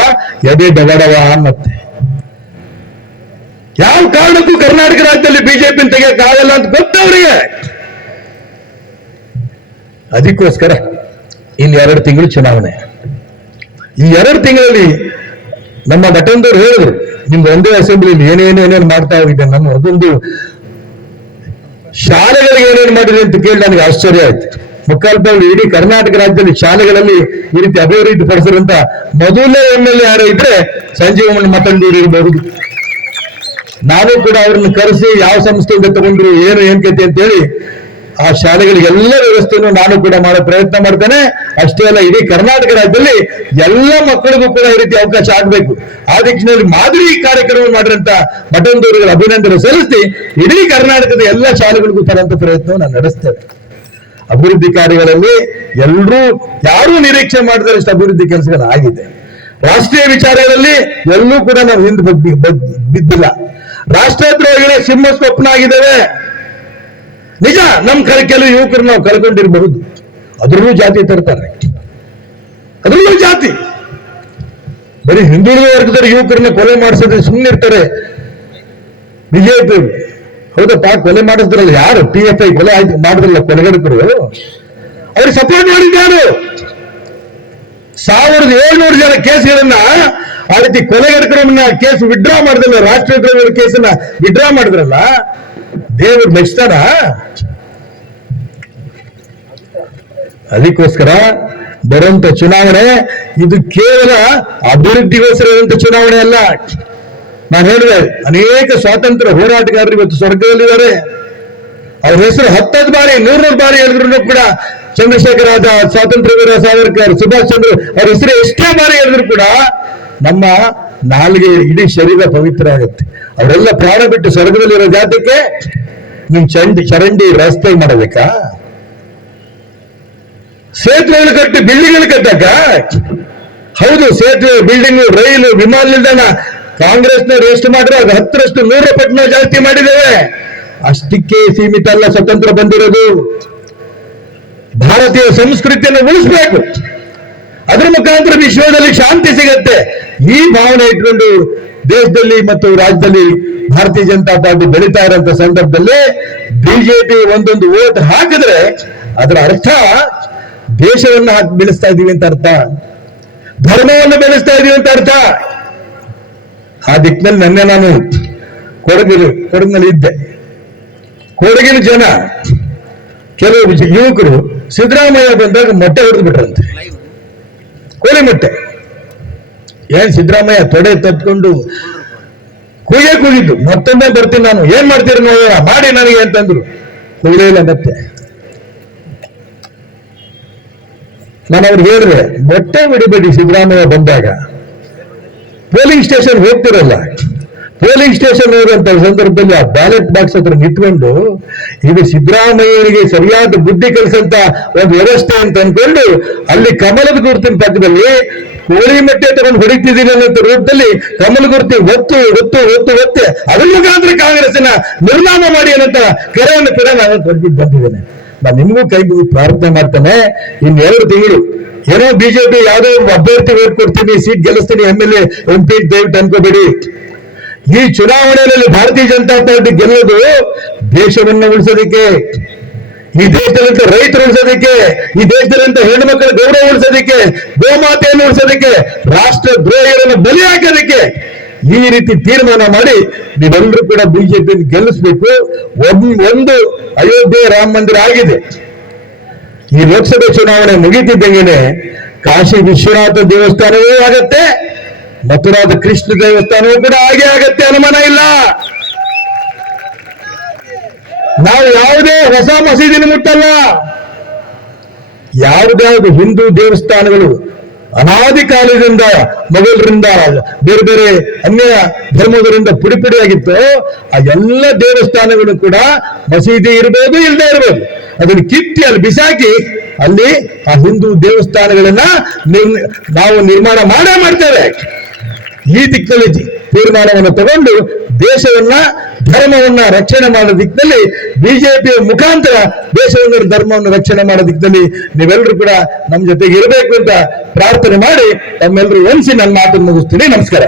ಎದೆ ಡಗಡವ ಅನ್ನತ್ತೆ. ಯಾವ ಕಾರಣಕ್ಕೂ ಕರ್ನಾಟಕ ರಾಜ್ಯದಲ್ಲಿ ಬಿಜೆಪಿ ತೆಗೆಯಕ್ಕಾಗಲ್ಲ ಅಂತ ಗೊತ್ತವರಿಗೆ. ಅದಕ್ಕೋಸ್ಕರ ಇನ್ನು 2 ತಿಂಗಳು ಚುನಾವಣೆ. ಈ 2 ತಿಂಗಳಲ್ಲಿ ನಮ್ಮ ಮಠಂದವ್ರು ಹೇಳಿದ್ರು, ನಿಮ್ದು ಒಂದೇ ಅಸೆಂಬ್ಲಿಯಲ್ಲಿ ಏನೇನೇನೇನು ಮಾಡ್ತಾ ಹೋಗಿದೆ. ನಮ್ಮ ಅದೊಂದು ಶಾಲೆಗಳಿಗೆ ಏನೇನು ಮಾಡಿದೆ ಅಂತ ಕೇಳಿ ನನಗೆ ಆಶ್ಚರ್ಯ ಆಯ್ತು. ಮುಕ್ಕಾಲ್ಪಲ್ಲಿ ಇಡೀ ಕರ್ನಾಟಕ ರಾಜ್ಯದಲ್ಲಿ ಶಾಲೆಗಳಲ್ಲಿ ಈ ರೀತಿ ಅಭಿವೃದ್ಧಿ ಪಡಿಸಿರುವಂತ ಮೊದಲನೇ MLA ಯಾರು ಇದ್ರೆ ಸಂಜೀವನ ಮಠಂದೂರು ಇರಬಹುದು. ನಾನು ಕೂಡ ಅವ್ರನ್ನ ಕರೆಸಿ ಯಾವ ಸಂಸ್ಥೆಯಿಂದ ತಗೊಂಡ್ರು ಏನ್ ಕತೆ ಅಂತ ಹೇಳಿ ಆ ಶಾಲೆಗಳಿಗೆಲ್ಲ ವ್ಯವಸ್ಥೆಯನ್ನು ನಾನು ಕೂಡ ಮಾಡೋ ಪ್ರಯತ್ನ ಮಾಡ್ತೇನೆ. ಅಷ್ಟೇ ಅಲ್ಲ, ಇಡೀ ಕರ್ನಾಟಕ ರಾಜ್ಯದಲ್ಲಿ ಎಲ್ಲ ಮಕ್ಕಳಿಗೂ ಕೂಡ ಈ ರೀತಿ ಅವಕಾಶ ಆಗ್ಬೇಕು. ಆ ದಿಕ್ಕಿನಲ್ಲಿ ಮಾದರಿ ಕಾರ್ಯಕ್ರಮ ಮಾಡಿರಂತ ಮಠಂದೂರುಗಳ ಅಭಿನಂದನೆ ಸಲ್ಲಿಸಿ ಇಡೀ ಕರ್ನಾಟಕದ ಎಲ್ಲ ಶಾಲೆಗಳಿಗೂ ತರಂತ ಪ್ರಯತ್ನ ನಾನು ನಡೆಸ್ತೇನೆ. ಅಭಿವೃದ್ಧಿ ಕಾರ್ಯಗಳಲ್ಲಿ ಯಾರೂ ನಿರೀಕ್ಷೆ ಮಾಡಿದಷ್ಟು ಅಭಿವೃದ್ಧಿ ಕೆಲಸಗಳು ಆಗಿದೆ. ರಾಷ್ಟ್ರೀಯ ವಿಚಾರಗಳಲ್ಲಿ ಎಲ್ಲೂ ಕೂಡ ನಾವು ಹಿಂದೆ ಬಿದ್ದಿಲ್ಲ. ರಾಷ್ಟ್ರದ್ರೋಹಿಗಳ ಸಿಂಹ ಸ್ವಪ್ನ ಆಗಿದ್ದೇವೆ. ನಿಜ, ಕೆಲವು ಯುವಕರು ನಾವು ಕಳ್ಕೊಂಡಿರಬಹುದು. ಅದ್ರಲ್ಲೂ ಜಾತಿ ತರ್ತಾರೆ, ಅದ್ರಲ್ಲೂ ಜಾತಿ. ಬರೀ ಹಿಂದುಳಿದ ವರ್ಗದ ಯುವಕರನ್ನ ಕೊಲೆ ಮಾಡಿಸಿದ್ರೆ ಸುಮ್ಮನಿರ್ತಾರೆ ಬಿಜೆಪಿ. ಹೌದಪ್ಪ, ಕೊಲೆ ಮಾಡಿದ್ರಲ್ಲ ಯಾರು? PFI ಕೊಲೆ ಮಾಡಿದ್ರಲ್ಲ ಕೊಲೆಗಡಕರು, ಅವ್ರಿಗೆ ಸಪೋರ್ಟ್ ಮಾಡಿದ್ದಾರು. 1700 ಜನ ಕೇಸ್ಗಳನ್ನ ಆ ರೀತಿ ಕೊಲೆಗಡಕರನ್ನ ಕೇಸ್ ವಿಡ್ರಾ ಮಾಡಿದ್ರಲ್ಲ, ರಾಷ್ಟ್ರೀಯ ಕೇಸನ್ನ ವಿಡ್ರಾ ಮಾಡಿದ್ರಲ್ಲ, ದೇವರು ಮೆಚ್ತಾರ? ಅದಕ್ಕೋಸ್ಕರ ಬರುವಂತ ಚುನಾವಣೆ ಇದು ಕೇವಲ ಅಭಿವೃದ್ಧಿಗೋಸ್ಕರ ಚುನಾವಣೆ ಅಲ್ಲ. ನಾನು ಹೇಳಿದೆ, ಅನೇಕ ಸ್ವಾತಂತ್ರ್ಯ ಹೋರಾಟಗಾರರು ಇವತ್ತು ಸ್ವರ್ಗದಲ್ಲಿದ್ದಾರೆ. ಅವ್ರ ಹೆಸರು 10 ಬಾರಿ 100 ಬಾರಿ ಹೇಳಿದ್ರು ಕೂಡ, ಚಂದ್ರಶೇಖರ ಆಜಾದ್, ಸ್ವಾತಂತ್ರ್ಯ ವೀರ ಸಾವರ್ಕರ್, ಸುಭಾಷ್ ಚಂದ್ರ ಅವ್ರ ಹೆಸರು ಎಷ್ಟೇ ಬಾರಿ ಹೇಳಿದ್ರು ಕೂಡ ನಮ್ಮ ನಾಲಿಗೆ ಇಡೀ ಶರೀರ ಪವಿತ್ರ ಆಗುತ್ತೆ. ಅವರೆಲ್ಲ ಪ್ರಾಣ ಬಿಟ್ಟು ಸ್ವರ್ಗದಲ್ಲಿರೋ ಜಾತಕ್ಕೆ ನಿಮ್ ಚರಂಡಿ ರಸ್ತೆ ಮಾಡಬೇಕಾ? ಸೇತುವೆಗಳು ಕಟ್ಟಿ ಬಿಲ್ಡಿಂಗ್ಗಳು ಕಟ್ಟಕ? ಹೌದು, ಸೇತುವೆ, ಬಿಲ್ಡಿಂಗ್, ರೈಲು, ವಿಮಾನ ನಿಲ್ದಾಣ ಕಾಂಗ್ರೆಸ್ನವ್ರು ಎಷ್ಟು ಮಾಡಿದ್ರೆ ಅದು 10ರಷ್ಟು 100 ಪಟ್ಟು ಜಾಸ್ತಿ ಮಾಡಿದ್ದೇವೆ. ಅಷ್ಟಕ್ಕೆ ಸೀಮಿತ ಅಲ್ಲ ಸ್ವತಂತ್ರ ಬಂದಿರೋದು. ಭಾರತೀಯ ಸಂಸ್ಕೃತಿಯನ್ನು ಉಳಿಸ್ಬೇಕು, ಅದರ ಮುಖಾಂತರ ವಿಶ್ವದಲ್ಲಿ ಶಾಂತಿ ಸಿಗತ್ತೆ. ಈ ಭಾವನೆ ಇಟ್ಕೊಂಡು ದೇಶದಲ್ಲಿ ಮತ್ತು ರಾಜ್ಯದಲ್ಲಿ ಭಾರತೀಯ ಜನತಾ ಪಾರ್ಟಿ ಬೆಳೀತಾ ಇರೋಂಥ ಸಂದರ್ಭದಲ್ಲಿ ಬಿಜೆಪಿ ಒಂದೊಂದು ವೋಟ್ ಹಾಕಿದ್ರೆ ಅದರ ಅರ್ಥ ದೇಶವನ್ನು ಬೆಳೆಸ್ತಾ ಇದೀವಿ ಅಂತ ಅರ್ಥ, ಧರ್ಮವನ್ನು ಬೆಳೆಸ್ತಾ ಇದೀವಿ ಅಂತ ಅರ್ಥ. ಆ ದಿಕ್ಕಿನಲ್ಲಿ ನಾನು ಕೊಡಗಿನಲ್ಲಿ ಇದ್ದೆ. ಕೊಡಗಿನ ಜನ, ಕೆಲವು ಯುವಕರು ಸಿದ್ದರಾಮಯ್ಯ ಬಂದಾಗ ಮೊಟ್ಟೆ ಹೊಡೆದು ಬಿಟ್ರಂತೆ, ಕೋಳಿ ಮೊಟ್ಟೆ. ಏನ್ ಸಿದ್ದರಾಮಯ್ಯ ತೊಡೆ ತತ್ಕೊಂಡು ಕೂಗಿದ್ದು, ಮತ್ತೊಮ್ಮೆ ಬರ್ತೀನಿ ನಾನು, ಏನ್ ಮಾಡ್ತೀರಿ ನೋಡೋಣ ಮಾಡಿ ನನಗೆ ಅಂತಂದ್ರು. ಕೂಗಲೇ ಇಲ್ಲ. ಮತ್ತೆ ನಾನು ಅವ್ರಿಗೆ ಹೇಳಿದ್ರೆ, ಮೊಟ್ಟೆ ಬಿಡಿಬೇಡಿ, ಸಿದ್ದರಾಮಯ್ಯ ಬಂದಾಗ ಪೋಲಿಂಗ್ ಸ್ಟೇಷನ್ ಹೋಗ್ತಿರಲ್ಲ, ಪೋಲಿಂಗ್ ಸ್ಟೇಷನ್ ಹೋಗುವಂತ ಸಂದರ್ಭದಲ್ಲಿ ಆ ಬ್ಯಾಲೆಟ್ ಬಾಕ್ಸ್ ಹತ್ರ ನಿಂತ್ಕೊಂಡು ಇದು ಸಿದ್ದರಾಮಯ್ಯನಿಗೆ ಸರಿಯಾದ ಬುದ್ಧಿ ಕಲಿಸಂತ ಒಂದು ವ್ಯವಸ್ಥೆ ಅಂತ ಅನ್ಕೊಂಡು ಅಲ್ಲಿ ಕಮಲದ ಗುರುತಿನ ಪಕ್ಕದಲ್ಲಿ ಕೋಳಿ ಮೊಟ್ಟೆ ತಗೊಂಡು ಹೊಡಿತಿದ್ದೀನಿ ಅನ್ನೋ ರೂಪದಲ್ಲಿ ಕಮಲ ಗುರುತಿ ಒತ್ತೆ ಅದ್ರ ಮುಖಾಂತರ ಕಾಂಗ್ರೆಸ್ನ ನಿರ್ನಾಮ ಮಾಡಿ ಅನ್ನೋಂತ ಕರೆಯನ್ನು ಕೂಡ ನಾನು ಬಂದಿದ್ದೇನೆ. ನಾನು ನಿಮಗೂ ಕೈ ಪ್ರಾರ್ಥನೆ ಮಾಡ್ತೇನೆ, ಇನ್ನು2 ತಿಂಗಳು ಏನೋ ಬಿಜೆಪಿ ಯಾವುದೋ ಅಭ್ಯರ್ಥಿ ಓಟ್ ಕೊಡ್ತೀನಿ, ಸೀಟ್ ಗೆಲ್ಲಿಸ್ತೀನಿ, MLA MP ದಯವಿಟ್ಟು ಅನ್ಕೋಬೇಡಿ. ಈ ಚುನಾವಣೆಯಲ್ಲಿ ಭಾರತೀಯ ಜನತಾ ಪಾರ್ಟಿ ಗೆಲ್ಲೋದು ದೇಶವನ್ನು ಉಳಿಸೋದಕ್ಕೆ, ಈ ದೇಶದಲ್ಲಂತ ರೈತರು ಉಳಿಸೋದಕ್ಕೆ, ಈ ದೇಶದಲ್ಲಂತ ಹೆಣ್ಣು ಮಕ್ಕಳ ಗೌರವ ಉಳಿಸೋದಕ್ಕೆ, ಗೋಮಾತೆಯನ್ನು ಉಳಿಸೋದಕ್ಕೆ, ರಾಷ್ಟ್ರ ದ್ರೋಹಿಗಳನ್ನು ಬಲಿ ಹಾಕೋದಕ್ಕೆ ಈ ರೀತಿ ತೀರ್ಮಾನ ಮಾಡಿ ನೀವೆಲ್ಲರೂ ಕೂಡ ಬಿಜೆಪಿಯನ್ನು ಗೆಲ್ಲಿಸಬೇಕು. ಒಂದು ಅಯೋಧ್ಯೆ ರಾಮ ಮಂದಿರ ಆಗಿದೆ. ಈ ಲೋಕಸಭೆ ಚುನಾವಣೆ ಮುಗಿತಿದ್ದಂಗೆನೆ ಕಾಶಿ ವಿಶ್ವನಾಥ ದೇವಸ್ಥಾನವೂ ಆಗತ್ತೆ, ಮಥುರಾದ ಕೃಷ್ಣ ದೇವಸ್ಥಾನವೂ ಕೂಡ ಹಾಗೆ ಆಗತ್ತೆ, ಅನುಮಾನ ಇಲ್ಲ. ನಾವು ಯಾವುದೇ ಹೊಸ ಮಸೀದಿನ ಮುಟ್ಟಲ್ಲ. ಯಾವುದ್ಯಾವುದು ಹಿಂದೂ ದೇವಸ್ಥಾನಗಳು ಅನಾದಿ ಕಾಲದಿಂದ ಮೊಘಲರಿಂದ ಬೇರೆ ಬೇರೆ ಅನ್ಯ ಧರ್ಮದವರಿಂದ ಪುಡಿಯಾಗಿತ್ತು, ಆ ಎಲ್ಲ ದೇವಸ್ಥಾನಗಳು ಕೂಡ ಮಸೀದಿ ಇರಬಹುದು, ಇಲ್ಲದೆ ಇರಬಹುದು, ಅದನ್ನು ಕಿತ್ತಿ ಅಲ್ಲಿ ಬಿಸಾಕಿ ಅಲ್ಲಿ ಆ ಹಿಂದೂ ದೇವಸ್ಥಾನಗಳನ್ನ ನಾವು ನಿರ್ಮಾಣ ಮಾಡ್ತೇವೆ. ಈ ದಿಕ್ಕಿನಲ್ಲಿ ತೀರ್ಮಾನವನ್ನು ತಗೊಂಡು ದೇಶವನ್ನ ಧರ್ಮವನ್ನ ರಕ್ಷಣೆ ಮಾಡೋ ದಿಕ್ಕಿನಲ್ಲಿ ಬಿಜೆಪಿಯ ಮುಖಾಂತರ ದೇಶವನ್ನ ಧರ್ಮವನ್ನು ರಕ್ಷಣೆ ಮಾಡೋ ದಿಕ್ಕಿನಲ್ಲಿ ನೀವೆಲ್ಲರೂ ಕೂಡ ನಮ್ಮ ಜೊತೆಗೆ ಇರಬೇಕು ಅಂತ ಪ್ರಾರ್ಥನೆ ಮಾಡಿ ತಮ್ಮೆಲ್ಲರೂ ಒಲಿಸಿ ನನ್ನ ಮಾತನ್ನು ಮುಗಿಸ್ತೀನಿ. ನಮಸ್ಕಾರ.